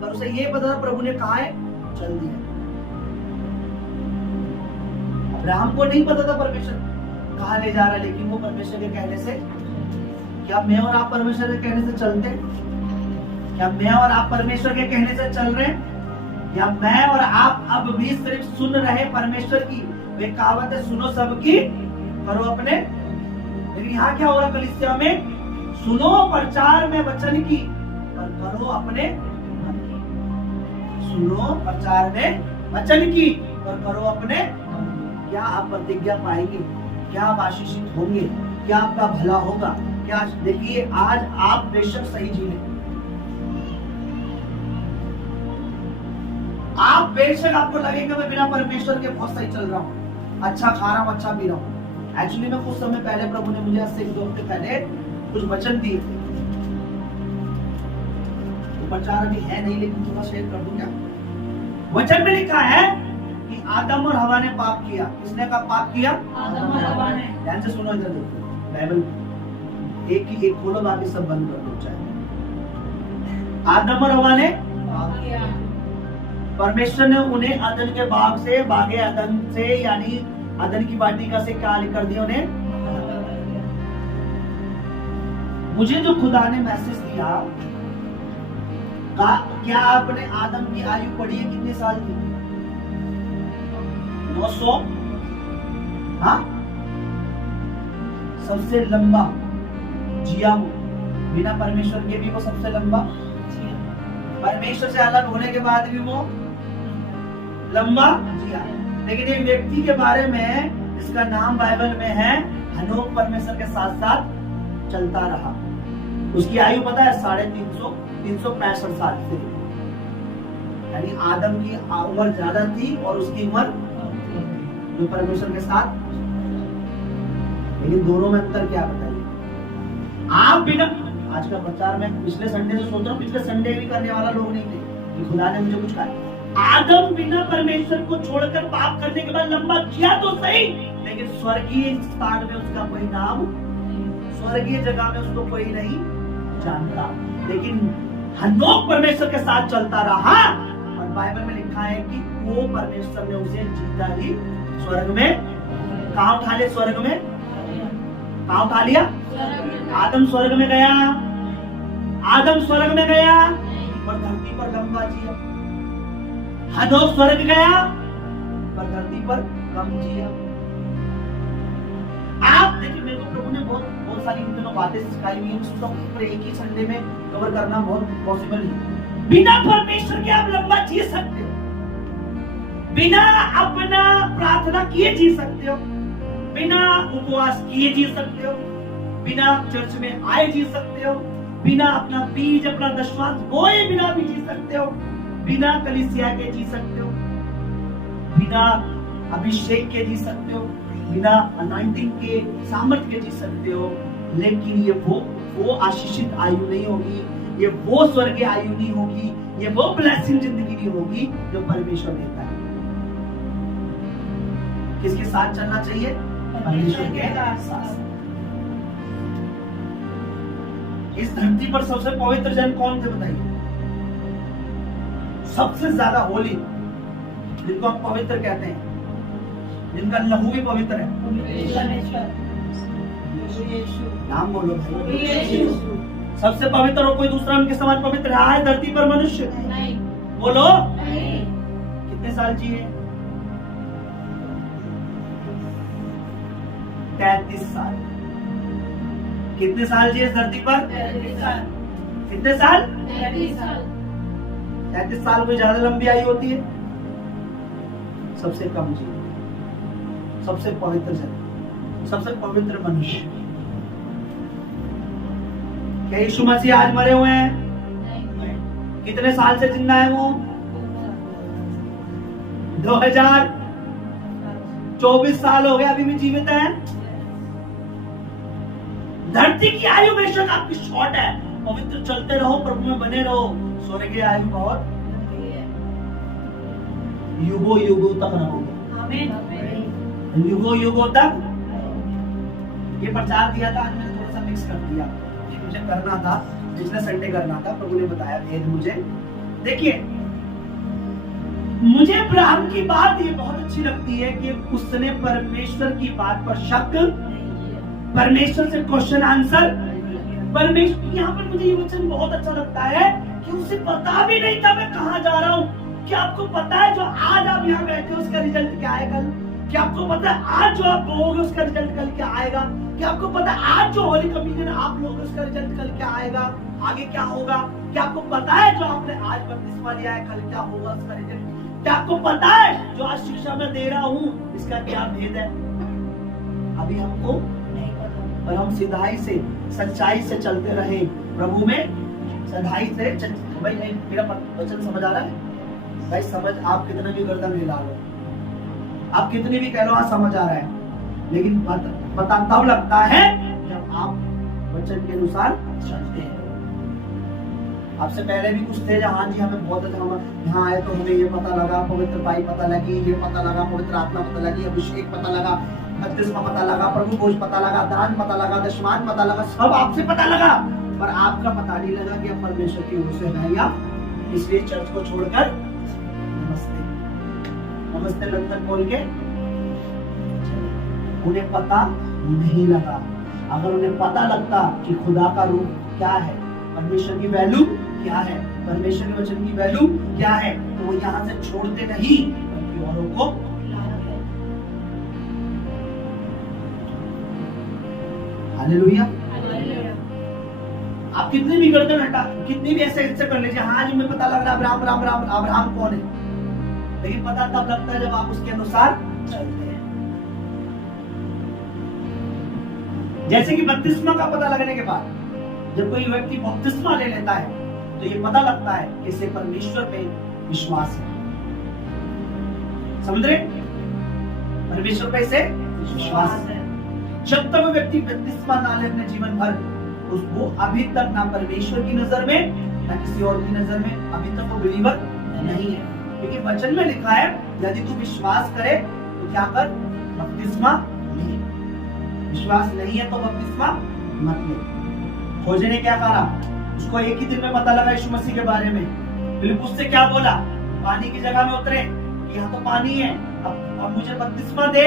पर उसे ये पता था प्रभु ने कहा है, चल दिया। अब्राहम को नहीं पता था परमेश्वर कहाँ ले जा रहा है, लेकिन वो परमेश्वर के कहने से, क्या मैं और आप परमेश्वर के कहने से चलते? क्या मैं और आप परमेश्वर के कहने से चल रहे हैं? या मैं और आप अब भी सिर्फ सुन रहे परमेश्वर की? वे कहावत है, सुनो सबकी, करो अपने। लेकिन यहाँ क्या हो रहा कलीसिया में? सुनो प्रचार में वचन की, पर करो अपने मन की। सुनो प्रचार में वचन की, पर करो अपने। क्या आप प्रतिज्ञा पाएंगे? क्या आप आशीषित होंगे? क्या आपका भला होगा? क्या देखिए, आज आप बेशक सही जी लें, आप बेशक आपको लगेगा मैं बिना परमेश्वर के बहुत सही चल रहा हूँ, अच्छा खा रहा हूँ, अच्छा पी रहा हूँ। एक्चुअली में कुछ समय पहले प्रभु ने मुझे आज से 1-2 हफ्ते पहले कुछ वचन दिए थे, तो प्रचार अभी है नहीं, लेकिन थोड़ा शेयर कर दूं क्या। वचन में लिखा है कि आदम और हवा ने पाप किया। किसने का पाप किया? आदम और हवा ने। ध्यान से सुनो, इधर देखो बाइबल, एक ही एक खोलो, बाकी सब बंद कर दो चाहे। आदम और हवा ने पाप किया। परमेश्वर ने उन्हें अदन के बाग से, बागे अदन से, यानी अदन की वाटिका से क्या कर दिया उन्हें? मुझे जो खुदा ने मैसेज दिया, क्या आपने आदम की आयु पढ़ी है? कितने साल की? 900। हाँ, सबसे लंबा जिया वो, बिना परमेश्वर के भी वो सबसे लंबा, परमेश्वर से अलग होने के बाद भी वो लंबा जिया। लेकिन एक व्यक्ति के बारे में इसका नाम बाइबल में है हनोक, परमेश्वर के साथ साथ चलता रहा। उसकी आयु पता है 365 साल थे, यानी आदम की उम्र ज्यादा थी और उसकी उम्र जो परमेश्वर के साथ। लेकिन दोनों में अंतर क्या बताइए आप? बिना आज का प्रचार में पिछले संडे से सोच रहा हूँ, पिछले संडे भी करने वाला लोग नहीं थे कि खुदा ने मुझे कुछ कहा। आदम बिना परमेश्वर को छोड़कर पाप करने के बाद लंबा जिया तो सही, लेकिन स्वर्गीय स्थान में उसका कोई नाम, स्वर्गीय जगह में उसको कोई नहीं जानता। लेकिन हनोक परमेश्वर के साथ चलता रहा, और बाइबल में लिखा है कि वो परमेश्वर ने उसे जीता ही स्वर्ग में। कहाँ उठा लिया? स्वर्ग में। कहाँ उठा लिया? आदम स्वर्ग में गया, आदम स्वर्ग में गया पर धरती पर लंबा जिया। हनोक स्वर्ग गया पर धरती पर कम जिया। आप देखिए, मेरे को प्रभु ने बहुत सारी इन दिनों बातें सिखाई हुई है, पर एक ही संडे में कवर करना बहुत पॉसिबल नहीं। बिना परमेश्वर के आप लंबा जी सकते हो, बिना अपना प्रार्थना किए जी सकते हो, बिना उपवास किए जी सकते हो, बिना चर्च में आए जी सकते हो, बिना अपना बीज, अपना दशमांश बोए बिना भी जी सकते हो, बिना कलीसिया के जी सकते हो, बिना अभिषेक के जी सकते हो, बिना अनॉइंटिंग के, सामर्थ्य के जी सकते हो। लेकिन ये वो आशीषित आयु नहीं होगी, ये वो स्वर्गीय आयु नहीं होगी, ये वो ब्लेसिंग जिंदगी नहीं होगी जो परमेश्वर देता है। किसके साथ चलना चाहिए? परमेश्वर के साथ। इस धरती पर सबसे पवित्र जन कौन थे बताइए? सबसे ज्यादा होली, जिनको हम पवित्र कहते हैं, जिनका लहू भी पवित्र है। नाम बोलो भाई। सबसे पवित्र और कोई दूसरा उनके समान पवित्र है धरती पर मनुष्य? बोलो। कितने साल जिए? 33 साल। कितने साल जिए इस धरती पर? 33 साल। कितने साल? 33 साल। 33 साल कोई ज्यादा लंबी आयु होती है? सबसे कम जी, सबसे पवित्र जन, सबसे पवित्र मनुष्य। क्या यीशु मसीह आज मरे हुए हैं? कितने साल से जिंदा है वो? 2024 साल हो गए, अभी भी जीवित है। धरती की आयु बेशक आपकी शॉर्ट है, पवित्र चलते रहो, प्रभु में बने रहो, स्वर्गीय आयु बहुत युगों युगों तक रहोगे। आमीन। युगों युगों तक। ये प्रचार दिया था, आज मैंने थोड़ा सा मिक्स कर दिया, ये मुझे करना था, पिछले संडे करना था, प्रभु ने बताया भेद मुझे। देखिए, मुझे अब्राहम की बात ये बहुत अच्छी लगती है कि उसने परमेश्वर की बात पर शक, परमेश्वर से क्वेश्चन आंसर, परमेश्वर। यहाँ पर मुझे ये वचन बहुत अच्छा लगता है कि उसे पता भी नहीं था मैं कहाँ जा रहा हूँ। क्या आपको पता है जो आज आप यहाँ बैठे हो उसका रिजल्ट क्या है कल? क्या आपको पता है आज जो आप बोलोगे उसका रिजल्ट कल क्या आएगा? क्या आपको पता है आज जो होली कम्युनियन आप लोग उसका रिजल्ट कल क्या आएगा, आगे क्या होगा? क्या आपको पता है जो आपने आज बपतिस्मा लिया है कल क्या होगा उसका रिजल्ट? क्या आपको पता है जो आज शिक्षा में दे रहा हूँ इसका क्या भेद है? अभी हमको नहीं पता। और हम सिधाई से सच्चाई से चलते रहे प्रभु में, सच्चाई से भाई मेरा वचन समझ आ रहा है भाई? समझ, आप कितने भी गर्दन हिला लो, आप कितनी भी कह लो हाँ समझ आ रहा है, लेकिन पता तब लगता है जब आप वचन के अनुसार चलते हैं। आपसे पहले भी कुछ थे हाँ जी हमें बहुत अच्छा, हम यहाँ आए तो हमें ये पता लगा, पवित्र पाई पता लगी, ये पता लगा, पवित्र आत्मा पता लगी, अभिषेक पता लगा, बपतिस्मा पता लगा, प्रभु भोज पता लगा, दान पता लगा, दशमान पता लगा, सब आपसे पता लगा, पर आपका पता नहीं लगा कि आप परमेश्वर की ओर से हैं या। इसलिए चर्च को छोड़कर नमस्ते नमस्ते लंदन बोल के उन्हें पता नहीं लगा। अगर उन्हें पता लगता कि खुदा का रूप क्या है, परमेश्वर की वैल्यू क्या है, परमेश्वर के वचन की वैल्यू क्या है, तो वो यहाँ से छोड़ते नहीं बल्कि औरों को। हालेलुया। आप कितनी भी गर्दन हटा, कितनी भी ऐसे कर लीजिए, हाँ जी मैं पता लग रहा है अब्राहम कौन है, लेकिन पता तब लगता है जब आप उसके अनुसार चलते हैं। जैसे कि बपतिस्मा का पता लगने के बाद जब कोई व्यक्ति बपतिस्मा ले लेता है तो ये पता लगता है कि इसे परमेश्वर पे विश्वास है। समझ रहे? परमेश्वर पे इसे विश्वास है। जब तक वो व्यक्ति बपतिस्मा ना ले अपने जीवन भर, उसको अभी तक ना परमेश्वर की नजर में ना किसी और की नजर में अभी तक वो बिलीवर नहीं है। क्योंकि वचन में लिखा है यदि तू विश्वास करे तो क्या कर, बपतिस्मा ले। विश्वास नहीं है तो बपतिस्मा मत ले। खोजे ने क्या कहा, उसको एक ही दिन में पता लगा यीशु मसीह के बारे में। फिलिप्पुस से क्या बोला, पानी की जगह में उतरे, यहाँ तो पानी है, अब मुझे बपतिस्मा दे।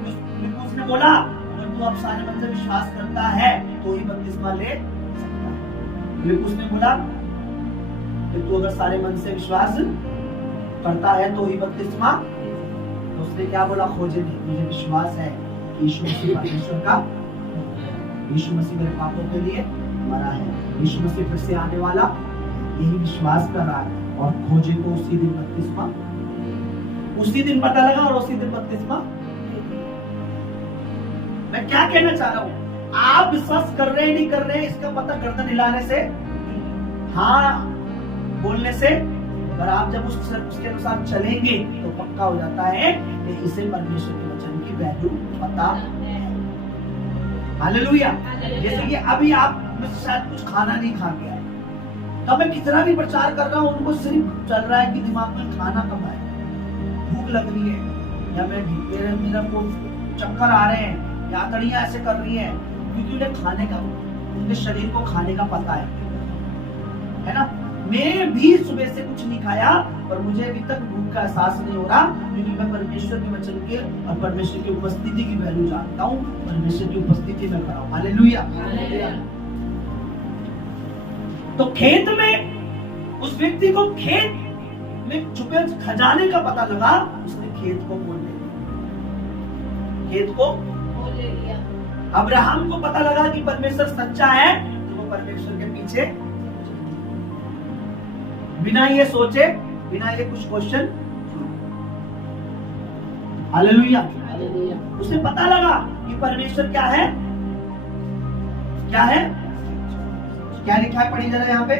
फिलिप्पुस ने बोला अगर तू अब सारे मन से विश्वास करता है तो ही बपतिस्मा ले सकता है। फिलिप्पुस ने बोला कि तू अगर सारे मन से विश्वास करता है तो ही बपतिस्मा। तो उसने क्या बोला, खोजे ने, मुझे विश्वास है कि यीशु मसीह परमेश्वर का, यीशु मसीह मेरे पापों के लिए मरा है, यीशु मसीह फिर से आने वाला, यही विश्वास कर रहा है। और खोजे को उसी दिन बपतिस्मा, उसी दिन पता लगा और उसी दिन बपतिस्मा। मैं क्या कहना चाह रहा हूं, आप विश्वास कर रहे हैं नहीं कर रहे हैं इसका पता गर्दन हिलाने से, हाँ बोलने से, अगर आप जब उसके अनुसार चलेंगे तो पक्का हो जाता है कि इसे परमेश्वर के वचन की वैल्यू पता है। हालेलुया। जैसे कि अभी आप शायद कुछ खाना नहीं खा के आए, तब मैं कितना भी प्रचार कर रहा हूँ उनको सिर्फ चल रहा है कि दिमाग में खाना कब आए, भूख लग रही है, या मेरा को चक्कर आ रहे हैं, या आंतड़ियां ऐसे कर रही हैं, क्योंकि उन्हें खाने का, उनके शरीर को खाने का पता है ना। मैं भी सुबह से कुछ नहीं खाया और मुझे अभी तक भूख का एहसास नहीं हो रहा, क्योंकि मैं परमेश्वर के वचन के और परमेश्वर की उपस्थिति की वैल्यू जानता हूँ, परमेश्वर की उपस्थिति में खड़ा हूँ। हालेलुया। तो खेत में उस व्यक्ति को खेत में छुपे खजाने का पता लगा, उसने खेत को खोल लिया, खेत को खोल लिया। अब्राहम को पता लगा कि परमेश्वर सच्चा है तो वो परमेश्वर के पीछे बिना ये सोचे, बिना ये कुछ क्वेश्चन। हालेलुया। उसे पता लगा कि परमेश्वर क्या है, क्या है, क्या लिखा है, पढ़िए जरा यहाँ पे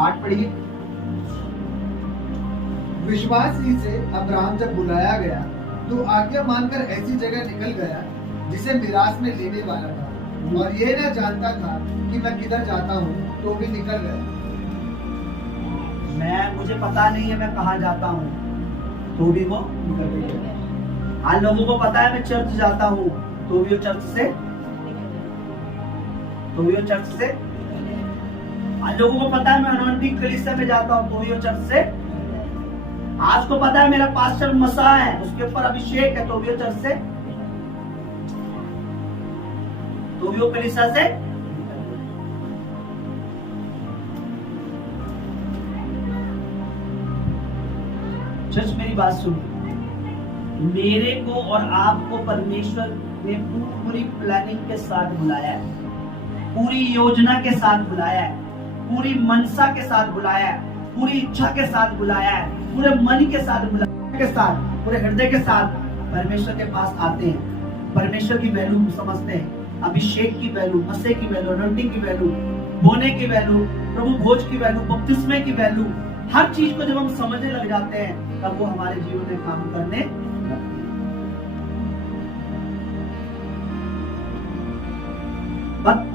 8 पढ़िए। विश्वास ही से अब्राहम जब बुलाया गया तो आज्ञा मानकर ऐसी जगह निकल गया जिसे मिरास में लेने वाला था, और ये ना जानता था कि मैं किधर जाता हूँ, तो भी निकल गया। मुझे पता नहीं है मैं कहाँ जाता हूँ, तो भी वो निकल गया। आज लोगों को पता है मैं चर्च जाता हूँ, तो भी वो चर्च से, आज लोगों को पता है मैं अनॉइंटिंग कलीसिया में जाता हूँ, तो भी वो चर्च से। आज को पता है मेरा पास्टर मसा है, उसके ऊपर अभिषेक है, तो भी वो चर्च से, तो भी वो कलीसिया से। चर्च मेरी बात सुनिए, मेरे को और आपको परमेश्वर ने पूरी प्लानिंग के साथ बुलाया है, पूरी योजना के साथ बुलाया है, पूरी मनसा के साथ बुलाया है, पूरी इच्छा के साथ बुलाया है, पूरे मन के साथ बुलाया के साथ, पूरे हृदय के साथ परमेश्वर के पास आते हैं। परमेश्वर की वैल्यू समझते हैं, अभिषेक की वैल्यू, मसीह की वैल्यू, अनॉइंटिंग की वैल्यू, बोने की वैल्यू, प्रभु भोज की वैल्यू, बपतिस्मे की वैल्यू, हर चीज को जब हम समझने लग जाते हैं तब वो हमारे जीवन में काम करने लगती है।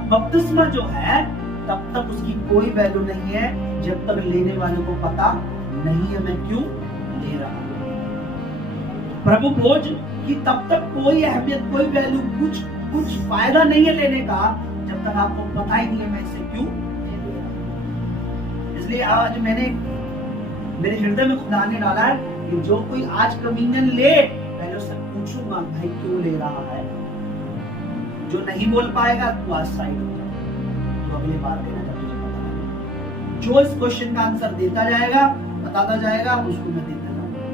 बपतिस्मा जो है तब तक उसकी कोई वैल्यू नहीं है जब तक लेने वाले को पता नहीं है मैं क्यों ले रहा हूं। प्रभु भोज की तब तक कोई अहमियत, कोई वैल्यू, कुछ फायदा नहीं है लेने का जब तक आपको पता ही नहीं है मैं इसे क्यों ले रहा हूं। इसलिए आज मैंने मेरे हृदय में खुदा ने डाला है कि जो कोई आज कम्युनियन ले, पहले उससे पूछूंगा भाई क्यों ले रहा है। जो नहीं बोल पाएगा तो आज साइड हो जाए, तो अगली बार देना जब तुझे पता नहीं। जो इस क्वेश्चन का आंसर देता जाएगा, बताता जाएगा, उसको मैं देता जाऊंगा।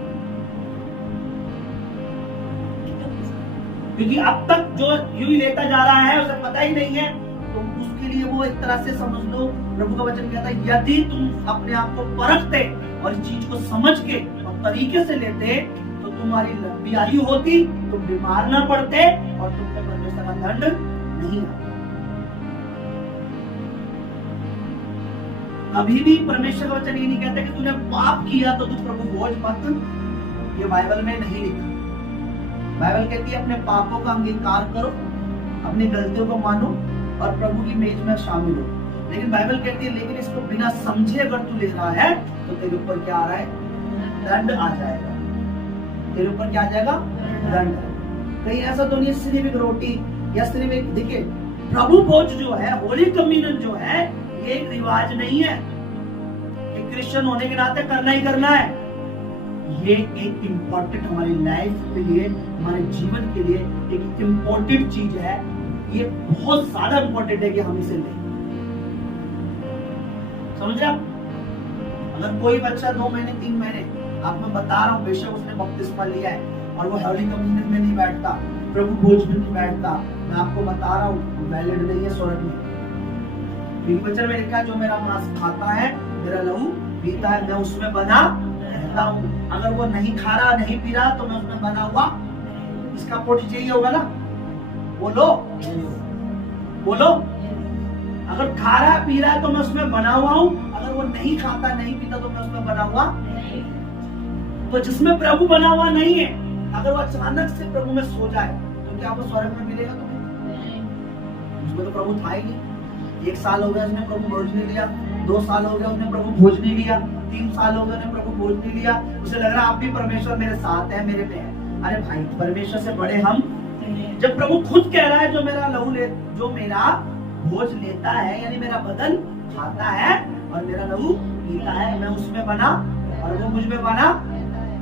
क्योंकि अब तक जो यूं ही लेता जा रहा है उसे पता ही नहीं है, तो उसके लिए वो एक तरह से समझ लो, प्रभु का वचन कहता है यदि तुम अपने आप को परखते और इस चीज को समझ के और तरीके से लेते तो तुम्हारी लंबी आयु होती, तुम बीमार ना पड़ते और तुम पे परमेश्वर का दंड नहीं आता। कभी भी परमेश्वर का वचन ये नहीं कहता कि तूने पाप किया तो तू प्रभु भोज मत, ये बाइबल में नहीं लिखा। बाइबल कहती है अपने पापों का अंगीकार करो, अपनी गलतियों को मानो और प्रभु की मेज में शामिल हो। लेकिन बाइबल कहती है लेकिन इसको बिना समझे अगर तू ले रहा है तो तेरे ऊपर क्या आ रहा है? दंड आ जाएगा। तेरे ऊपर क्या आ जाएगा? दंड। कहीं ऐसा तो नहीं सिर्फ एक रोटी या सिर्फ एक, देखिए प्रभु भोज जो है, होली कम्युनियन जो है, ये एक रिवाज नहीं है कि क्रिश्चियन होने के नाते करना ही करना है। ये एक इम्पोर्टेंट हमारी लाइफ के लिए, हमारे जीवन के लिए एक इम्पोर्टेंट चीज है। ये बहुत ज्यादा इम्पोर्टेंट है कि हम इसे लें। समझ रहे आप? अगर कोई बच्चा 2 महीने 3 महीने, आप मैं बता रहा हूँ, बेशक उसने बपतिस्मा लिया है और वो होली कम्युनियन में नहीं बैठता, प्रभु भोज में नहीं बैठता, मैं आपको बता रहा हूँ वैलिड नहीं है स्वर्ग में। क्योंकि वचन में लिखा है जो मेरा मांस खाता है, मेरा लहू पीता है, मैं उसमें बना रहता हूँ। अगर वो नहीं खा रहा, नहीं पी रहा, तो मैं उसमें बना हुआ, इसका पोट चाहिए होगा ना? बोलो बोलो। अगर खा रहा पी रहा है तो मैं उसमें बना हुआ हूँ, अगर वो नहीं खाता नहीं पीता तो मैं उसमें बना हुआ। तो जिसमें प्रभु बना हुआ नहीं है, अगर वो अचानक से प्रभु में सो जाए तो क्या वो स्वर्ग में मिलेगा? तुम्हें उसमें तो प्रभु था ही नहीं। 1 साल हो गया उसने प्रभु भोज नहीं लिया, 2 साल हो गया उसने प्रभु भोज नहीं लिया, 3 साल हो गए उसने प्रभु भोज नहीं लिया। उसे लग रहा अब भी परमेश्वर मेरे साथ है, मेरे में है। अरे भाई, परमेश्वर से बड़े हम। जब प्रभु खुद कह रहा है जो मेरा लहू ले, जो मेरा भोज लेता है, यानी मेरा बदन खाता है और मेरा लहू पीता है, मैं उसमें बना और वो मुझ में बना।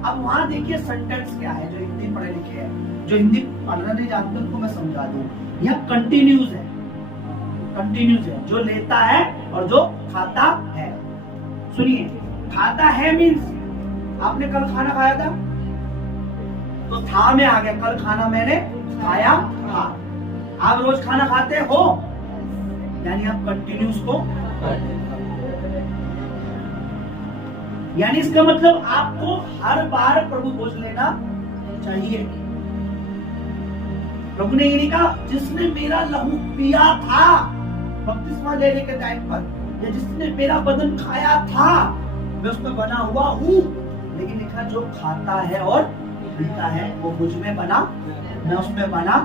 अब वहां देखिए सेंटेंस क्या है, जो हिंदी पढ़े लिखे हैं, जो हिंदी पढ़ना नहीं जानते उनको मैं समझा दूं। यह कंटिन्यूज है, कंटिन्यूज है, जो लेता है और जो खाता है। सुनिए, खाता है मीन्स आपने कल खाना खाया था तो था में आ गया, कल खाना मैंने खाया था। आप रोज खाना खाते हो, यानी आप कंटिन्यूस को, यानी इसका मतलब आपको हर बार प्रभु भोज लेना चाहिए। प्रभु ने ये नहीं कहा जिसने मेरा लहू पिया था बपतिस्मा लेने के टाइम पर, या जिसने मेरा बदन खाया था मैं उसमें बना हुआ हूँ, लेकिन लिखा जो खाता है और पीता है वो मुझ में बना, मैं उसमें बना।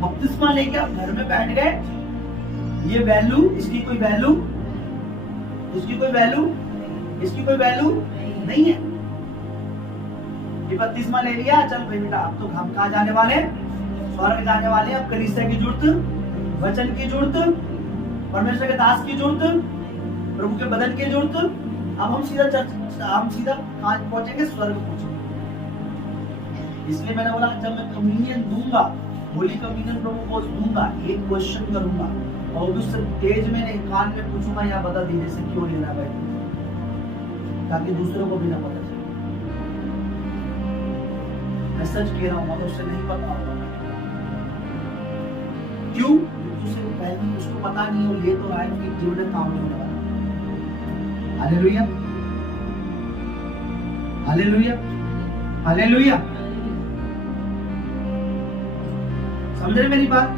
बपतिस्मा लेके आप घर में बैठ गए, ये वैल्यू, इसकी कोई वैल्यू, इसकी कोई वैल्यू, इसकी कोई वैल्यू नहीं है। बपतिस्मा ले लिया, चल भाई बेटा अब तो हम कहाँ जाने वाले? स्वर्ग जाने वाले। अब कलीसिया की जरूरत, वचन की जरूरत, परमेश्वर के दास की जरूरत, प्रभु के बदन की जरूरत। अब हम सीधा कहाँ पहुंचेंगे? स्वर्ग पहुंचेंगे। इसलिए मैंने बोला जब मैं कम्युनियन दूंगा, होली कम्युनियन प्रभु को दूंगा, एक क्वेश्चन करूंगा और उससे तेज में नहीं, कान में पूछूंगा या बता दीजिए से क्यों लेना भाई, ताकि दूसरों को भी ना पता चले। मैं सच कह रहा हूँ, उससे नहीं पता होगा क्यों? उसे पहले उसको पता नहीं हो, ले तो रहा है कि जीवन में काम नहीं होने वाला। Hallelujah, hallelujah, hallelujah. समझ रहे मेरी बात?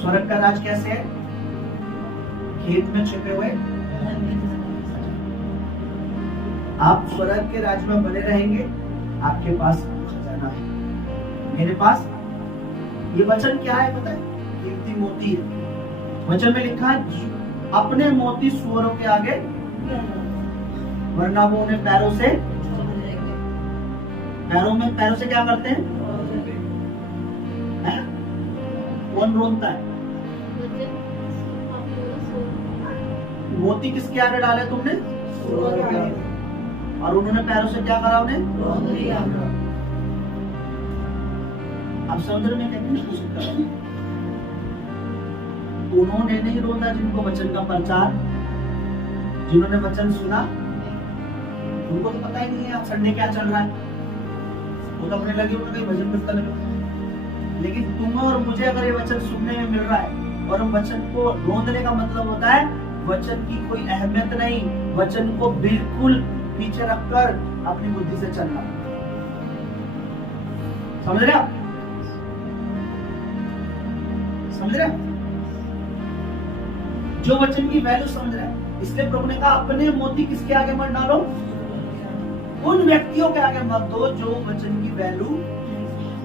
स्वर्ग का राज कैसे है? खेत में छिपे हुए। आप स्वर्ग के राज में बने रहेंगे, आपके पास खजाना है। मेरे पास ये वचन क्या है पता है? कीमती मोती है। वचन में लिखा है अपने मोती सुअरों के आगे, वरना वो उन्हें पैरों से क्या करते हैं? हैं? कौन रोनता है? मोती किसके आगे डाले तुमने? और उन्होंने पैरों से क्या करा उन्हें? अब समुद्र में कहते हैं उन्होंने नहीं रोता जिनको वचन का प्रचार, जिन्होंने वचन सुना उनको तो पता ही नहीं है अब संडे क्या चल रहा है, वो तो अपने लगे हुए कहीं भजन कीर्तन में। लेकिन तुम्हें और मुझे अगर ये वचन सुनने में मिल रहा है और हम वचन को रोंदने का मतलब होता है वचन की कोई अहमियत नहीं, वचन को बिल्कुल पीछे रखकर अपनी बुद्धि से चलना। समझ रहे आप? समझ रहे? जो वचन की वैल्यू समझ रहा है, इसलिए प्रभु ने कहा अपने मोती किसके आगे मत डालो? उन व्यक्तियों के आगे मत दो जो वचन की वैल्यू,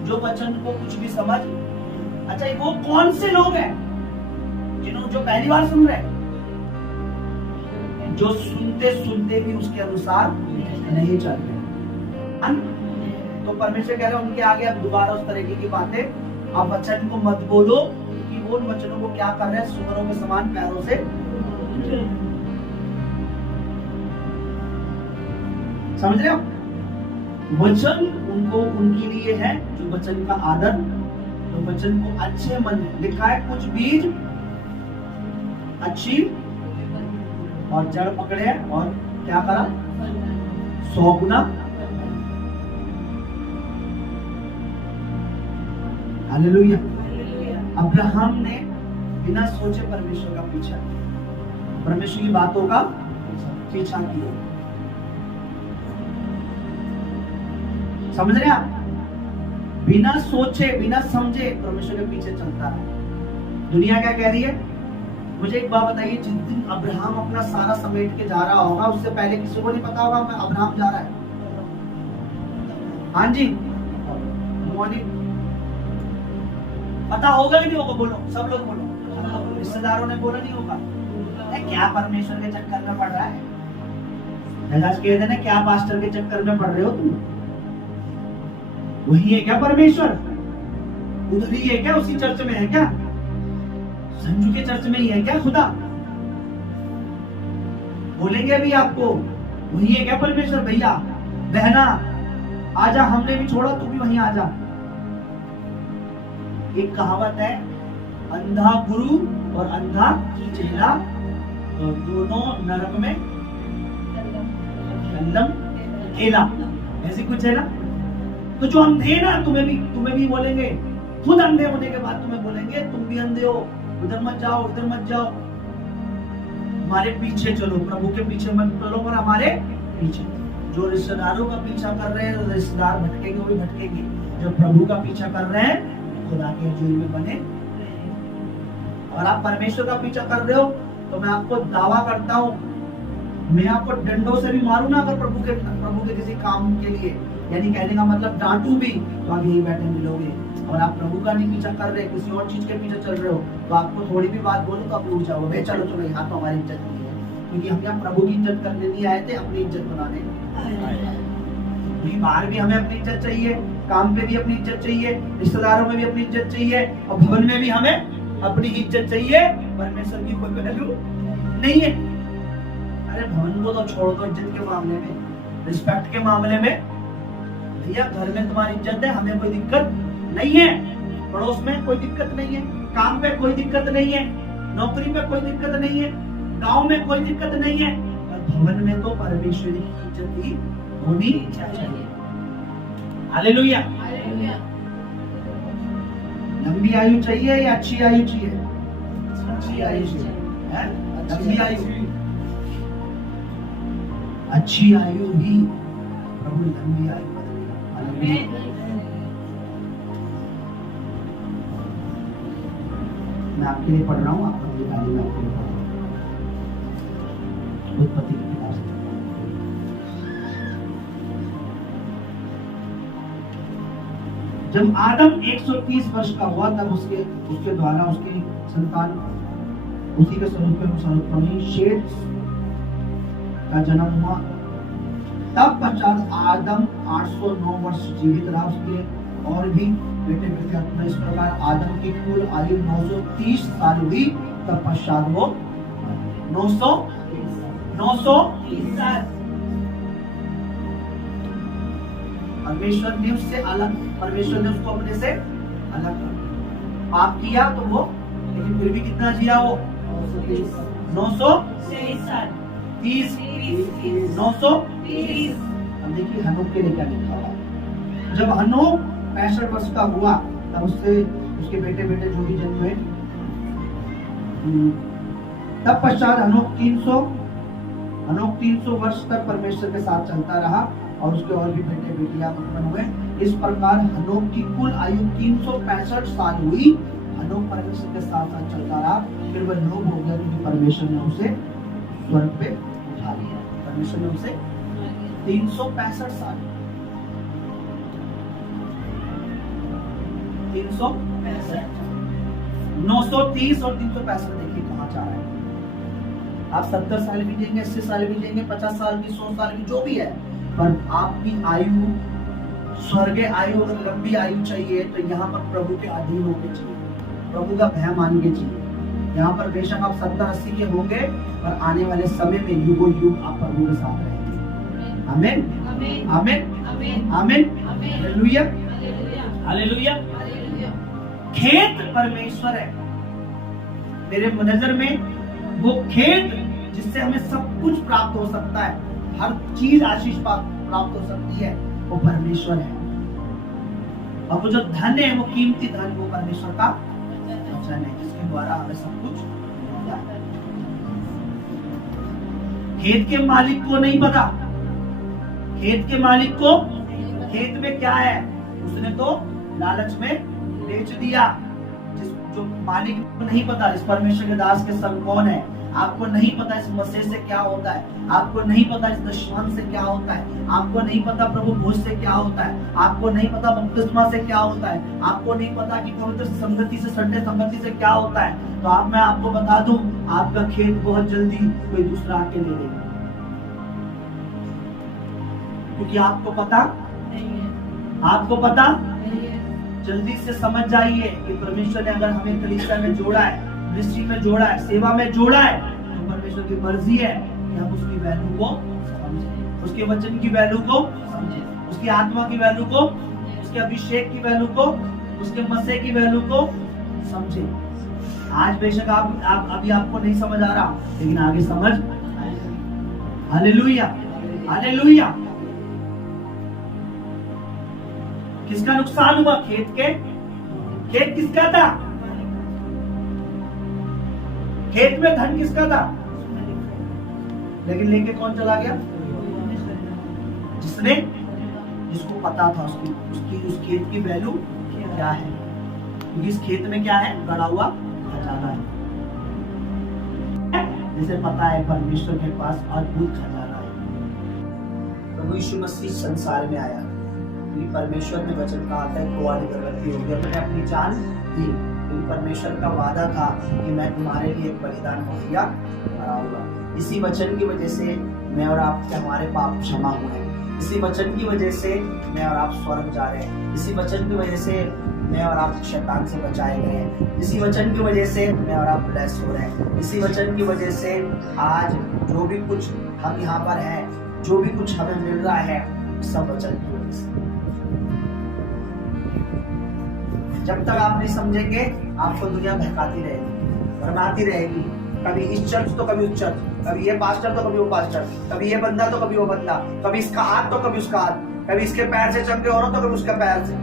जो वचन को कुछ भी समझ। अच्छा वो कौन से लोग हैं जिन्होंने जो पहली बार सुन रहे हैं, जो सुनते सुनते भी उसके अनुसार नहीं चल रहे? तो परमेश्वर कह रहे हैं उनके आगे अब दोबारा उस तरीके की बातें आप वचन को मत बोलो, कि वो उन वचनों को क्या कर रहे हैं? सुअरों के समान पैरों से। समझ रहे हो? वचन उनको उनके लिए है जो वचन का आदर, तो वचन को अच्छे मन लिखा है कुछ बीज अच्छी और जड़ पकड़े और क्या करा? 100 गुना। हालेलुया। अब्राहम ने बिना सोचे परमेश्वर का पीछा, परमेश्वर की बातों का पीछा किया। समझ रहे आप? बिना सोचे बिना समझे परमेश्वर के पीछे चलता है। दुनिया क्या कह रही है? मुझे एक बात बताइए, जिस दिन अब्राहम अपना सारा समेट के जा रहा होगा उससे पहले किसी को नहीं पता होगा मैं अब्राहम जा रहा है? हाँ जी, मॉर्निंग पता होगा कि नहीं होगा? बोलो, सब लोग बोलो। रिश्तेदारों ने बोला नहीं होगा? क्या परमेश्वर के चक्कर में पड़ रहा है? कह देना क्या पास्टर के चक्कर में पड़ रहे हो तुम? वही है क्या परमेश्वर? उधर ही है क्या? उसी चर्च में है क्या? संजू के चर्च में ही है क्या खुदा? बोलेंगे अभी आपको वही है क्या परमेश्वर? भैया बहना आजा, हमने भी छोड़ा तू भी वहीं आजा। एक कहावत है, अंधा गुरु और अंधा चेला दोनों नरक में गंदम केला, ऐसी कुछ है ना? तो जो अंधे ना तुम्हें भी बोलेंगे, खुद अंधे होने के बाद तुम्हें बोलेंगे तुम भी अंधे हो, उधर मत जाओ उधर मत जाओ, हमारे पीछे चलो। प्रभु के पीछे मत चलो पर हमारे पीछे। जो रिश्तेदारों का पीछा कर रहे हैं रिश्तेदार भटकेंगे, वो भी भटकेंगे। जो प्रभु का पीछा कर रहे हैं खुदा के हजूर में बने। और आप परमेश्वर का पीछा कर रहे हो तो मैं आपको दावा करता हूँ, मैं आपको डंडों से भी मारू ना अगर प्रभु के किसी काम के लिए, यानी कहने का मतलब डांटू भी तो आप यही बैठे मिलोगे। और आप प्रभु का नहीं पीछा कर रहे, किसी और चीज के पीछे चल रहे हो तो आपको थोड़ी भी बात बोलो तो आप रुक जाओगे, चलो चलो यहाँ तो हमारी इज्जत नहीं है, क्योंकि हम यहाँ प्रभु की इज्जत करने नहीं आए थे, अपनी इज्जत बनाने। बाहर भी हमें अपनी इज्जत चाहिए, काम पे भी अपनी इज्जत चाहिए, रिश्तेदारों में भी अपनी इज्जत चाहिए, और भवन में भी हमें अपनी इज्जत चाहिए। परमेश्वर की कोई वैल्यू नहीं है। अरे भवन को तो छोड़ दो, इज्जत के मामले में, रिस्पेक्ट के मामले में भैया घर में तुम्हारी इज्जत है, हमें कोई दिक्कत नहीं है, पड़ोस में कोई दिक्कत नहीं है, काम पे कोई दिक्कत नहीं है, नौकरी पे कोई दिक्कत नहीं है, गांव में कोई दिक्कत नहीं है, और भवन में तो परमेश्वर की इज्जत ही होनी चाहिए। हालेलुया। लंबी आयु चाहिए या अच्छी आयु चाहिए? अच्छी आयु चाहिए। लंबी आयु, अच्छी आयु भी प्रभु लंबी आयु। मैं आपके लिए पढ़ रहा हूँ, आपको निकाली मैं आपके लिए पढ़ रहा हूँ। उत्पत्ति की किताब से। जब आदम 130 वर्ष का हुआ तब उसके द्वारा उसकी संतान उसी के स्वरूप में सर्वोत्तम शेष का जन्म हुआ। तब पश्चात आदम 809 वर्ष जीवित रहा, उसके और भी बेटे बेटे अपने। इस प्रकार आदम की कुल आयु 930 साल हुई। तब पश्चात वो 930 साल। परमेश्वर ने उससे अलग, परमेश्वर ने उसको अपने से अलग कर पाप किया तो वो, लेकिन फिर भी कितना जिया वो 930 साल। 930। अब देखिए हनोक के लिए क्या लिखा हुआ है। जब हनोक 65 वर्ष का हुआ तब उससे उसके बेटे बेटे जो भी जन्म हुए। तब पश्चात हनोक 300 वर्ष तक परमेश्वर के साथ चलता रहा और उसके और भी बेटे बेटियां उत्पन्न हुए। इस प्रकार हनोक की कुल आयु 365 साल हुई। हनोक परमेश्वर के साथ साथ चलता रहा, फिर वह लोभ हो गया क्योंकि परमेश्वर ने उसे स्वर्ग पे उठा लिया। परमेश्वर ने उसे 365 साल 365 930 और 365 देखिए कहाँ जा रहा है। आप 70 साल भी देंगे, 80 साल भी देंगे, 50 साल भी, 100 साल भी, जो भी है, पर आपकी आयु स्वर्गीय आयु और लंबी आयु चाहिए तो यहाँ पर प्रभु के अधीन होने चाहिए, प्रभु का भय मानने चाहिए। यहाँ पर बेशक आप 70-80 के होंगे पर आने वाले समय में युगों युग आप प्रभु के साथ रहेंगे। आमीन आमीन आमीन हालेलुया हालेलुया। खेत परमेश्वर है। मेरे नजर में वो खेत जिससे हमें सब कुछ प्राप्त हो सकता है, हर चीज आशीष प्राप्त हो सकती है, वो परमेश्वर है। और वो जो धन है वो कीमती धन, वो परमेश्वर का वचन है जिसके द्वारा हमें सब कुछ मिलता है। खेत के मालिक को नहीं पता, खेत के मालिक को खेत में क्या है उसने तो लालच में बेच दिया। जो मालिक को नहीं पता इस परमेश्वर के दास के संग कौन है, आपको नहीं पता इस मसीह से क्या होता है, आपको नहीं पता इस दुश्मन से क्या होता है, आपको नहीं पता प्रभु भोज से क्या होता है, आपको नहीं पता बपतिस्मा से क्या होता है, आपको नहीं पता कि पवित्र संगति से संडे संगति से क्या होता है। तो मैं आपको बता दूं, आपका खेत बहुत जल्दी कोई दूसरा आके ले लेगा, क्योंकि आपको पता नहीं है। आपको पता नहीं है। जल्दी से समझ जाइए कि परमेश्वर ने अगर हमें कलीसिया में जोड़ा है, मिनिस्ट्री में जोड़ा है, सेवा में जोड़ा है, तो परमेश्वर की मर्जी है कि हम उसकी वैल्यू को समझें, उसके वचन की वैल्यू को समझें, उसकी आत्मा की वैल्यू को, उसके अभिषेक की वैल्यू को, उसके मसीह की वैल्यू को समझें। आज बेशक आप अभी आपको नहीं समझ आ रहा, लेकिन आगे समझ आएगा। Hallelujah hallelujah. किसका नुकसान हुआ? खेत के। खेत किसका था? खेत में धन किसका था? लेकिन लेके कौन चला गया? जिसको पता था उसकी उस खेत की वैल्यू क्या है, क्योंकि इस खेत में क्या है? गड़ा हुआ खजाना है। जिसे पता है परमेश्वर के पास अद्भुत खजाना है। प्रभु यीशु मसीह संसार में आया, परमेश्वर ने वचन कहा था कुआरी गर्भवती होगी, मैंने अपनी जान दी, क्योंकि परमेश्वर का वादा था कि मैं तुम्हारे लिए एक बलिदान मुहैया कराऊंगा। इसी वचन की वजह से मैं और आप के हमारे पाप क्षमा हुए हैं। इसी वचन की वजह से मैं और आप स्वर्ग जा रहे हैं। इसी वचन की वजह से मैं और आप शैतान से बचाए गए हैं। इसी वचन की वजह से मैं और आप ब्लेस हो रहे हैं। इसी वचन की वजह से आज जो भी कुछ हम यहाँ पर हैं, जो भी कुछ हमें मिल रहा है, सब वचन की वजह से। जब तक आप नहीं समझेंगे, आपको दुनिया बहकाती रहेगी, भरमाती रहेगी। कभी इस चर्च तो कभी उस चर्च, कभी ये पास्टर तो कभी वो पास्टर, कभी ये बंदा तो कभी वो बंदा, कभी इसका हाथ तो कभी उसका हाथ, कभी इसके पैर से चमके औरत तो कभी उसका पैर से।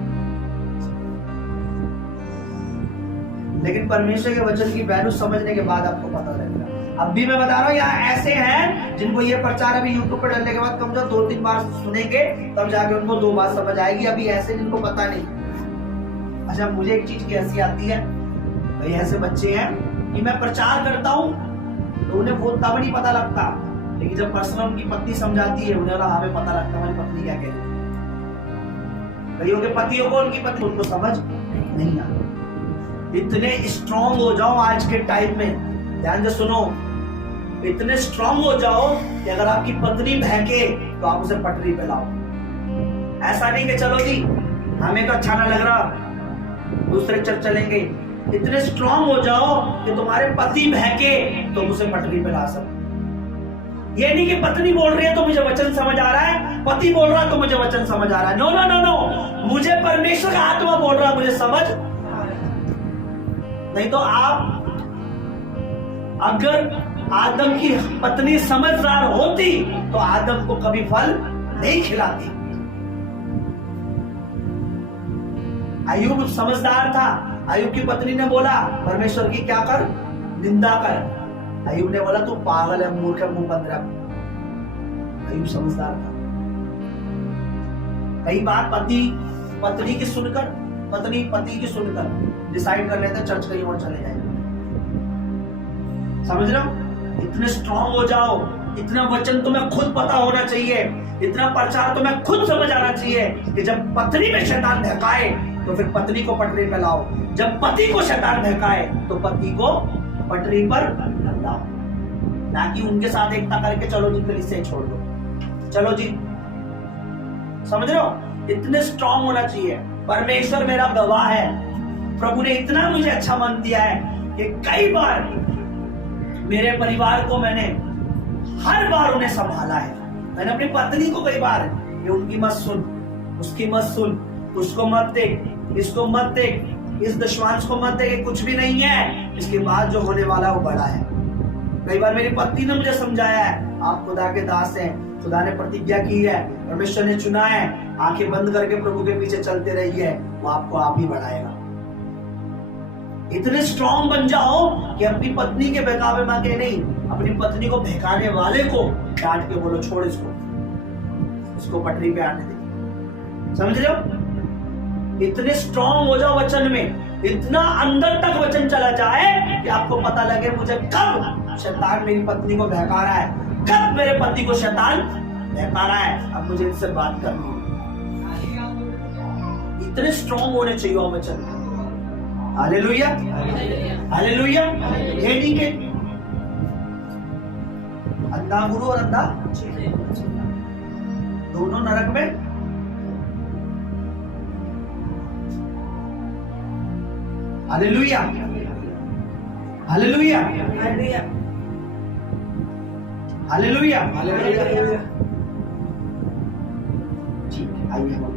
लेकिन परमेश्वर के वचन की वैल्यू समझने के बाद आपको पता लगेगा। अब भी मैं बता रहा हूँ, यहाँ ऐसे हैं जिनको ये प्रचार अभी यूट्यूब पर डालने के बाद कम से कम 2-3 बार सुनेंगे, तब जाके उनको 2 बार समझ आएगी। अभी ऐसे जिनको पता नहीं। अच्छा, मुझे एक चीज की हंसी आती है, कई ऐसे बच्चे हैं कि मैं प्रचार करता हूं तो उन्हें वो तब नहीं पता लगता, लेकिन जब पर्सनल उनकी पत्नी समझाती है उन्हें हमें पता लगता है हमारी पत्नी क्या कह रही है। कईयों के पतियों को उनकी पत्नी उनको समझ नहीं आती। इतने स्ट्रांग हो जाओ आज के टाइम में, ध्यान से सुनो, इतने स्ट्रांग हो जाओ कि अगर आपकी पत्नी बहके तो आप उसे पटरी पे लाओ। ऐसा नहीं कि चलो जी हमें तो अच्छा ना लग रहा दूसरे चर्च चलेंगे। इतने स्ट्रांग हो जाओ कि तुम्हारे पति बहके तो उसे पटरी पे ला सकते। ये नहीं कि पत्नी बोल रही है तो मुझे वचन समझ आ रहा है, पति बोल रहा है तो मुझे वचन समझ आ रहा है। नो नो नो नो, मुझे परमेश्वर का आत्मा बोल रहा है, मुझे समझ। नहीं तो आप, अगर आदम की पत्नी समझदार होती तो आदम को कभी फल नहीं खिलाती। अय्यूब समझदार था, अय्यूब की पत्नी ने बोला परमेश्वर की क्या कर, निंदा कर। अय्यूब ने बोला तू पागल है, मूर्ख है, मुंह बंद रख। अय्यूब समझदार था। कई बार पत्नी की सुनकर, पत्नी पति की सुनकर डिसाइड कर लेते चर्च कहीं और चले जाएंगे। समझ रहे हो? इतने स्ट्रांग हो जाओ, इतना वचन तुम्हें खुद पता होना चाहिए, इतना प्रचार तुम्हें खुद समझ आना चाहिए कि जब पत्नी में शैतान बहकाए तो फिर पत्नी को पटरी पे लाओ, जब पति को शैतान बहकाए तो पति को पटरी पर लाओ। ना कि उनके साथ एकता करके चलो जी कलीसिया छोड़ दो, चलो जी। समझ रहे हो? इतने स्ट्रांग होना चाहिए। परमेश्वर मेरा गवाह है, प्रभु ने इतना मुझे अच्छा मन दिया है कि कई बार मेरे परिवार को मैंने हर बार उन्हें संभाला है। मैंने अपनी पत्नी को कई बार कि उनकी मत सुन, उसकी मत सुन, उसको मत देख, इसको मत देख, इस दुश्मन को मत देख, कुछ भी नहीं है, इसके बाद जो होने वाला वो बड़ा है। कई बार मेरी पत्नी ने मुझे समझाया है आप खुदा के दास हैं, खुदा ने प्रतिज्ञा की है, परमेश्वर ने चुना है, आंखें बंद करके प्रभु के पीछे चलते रहिए, वो आपको आप ही बढ़ाएगा। इतने स्ट्रांग बन जाओ कि अपनी पत्नी के बहकावे में के नहीं, अपनी पत्नी को बहकाने वाले को डांट के बोलो छोड़ इसको पटरी पे आने दे। समझ रहे हो? इतने स्ट्रांग हो जाओ वचन में, इतना अंदर तक वचन चला जाए कि आपको पता लगे मुझे कब शैतान मेरी पत्नी को बहका रहा है, कब मेरे पति को शैतान बहका रहा है, अब मुझे इनसे बात करनी है। इतने स्ट्रांग होने चाहिए वचन में। Hallelujah, hallelujah. ये नहीं के अंधा गुरु और अंधा दोनों नरक में। Hallelujah, hallelujah, hallelujah, hallelujah. ठीक है, आइए हम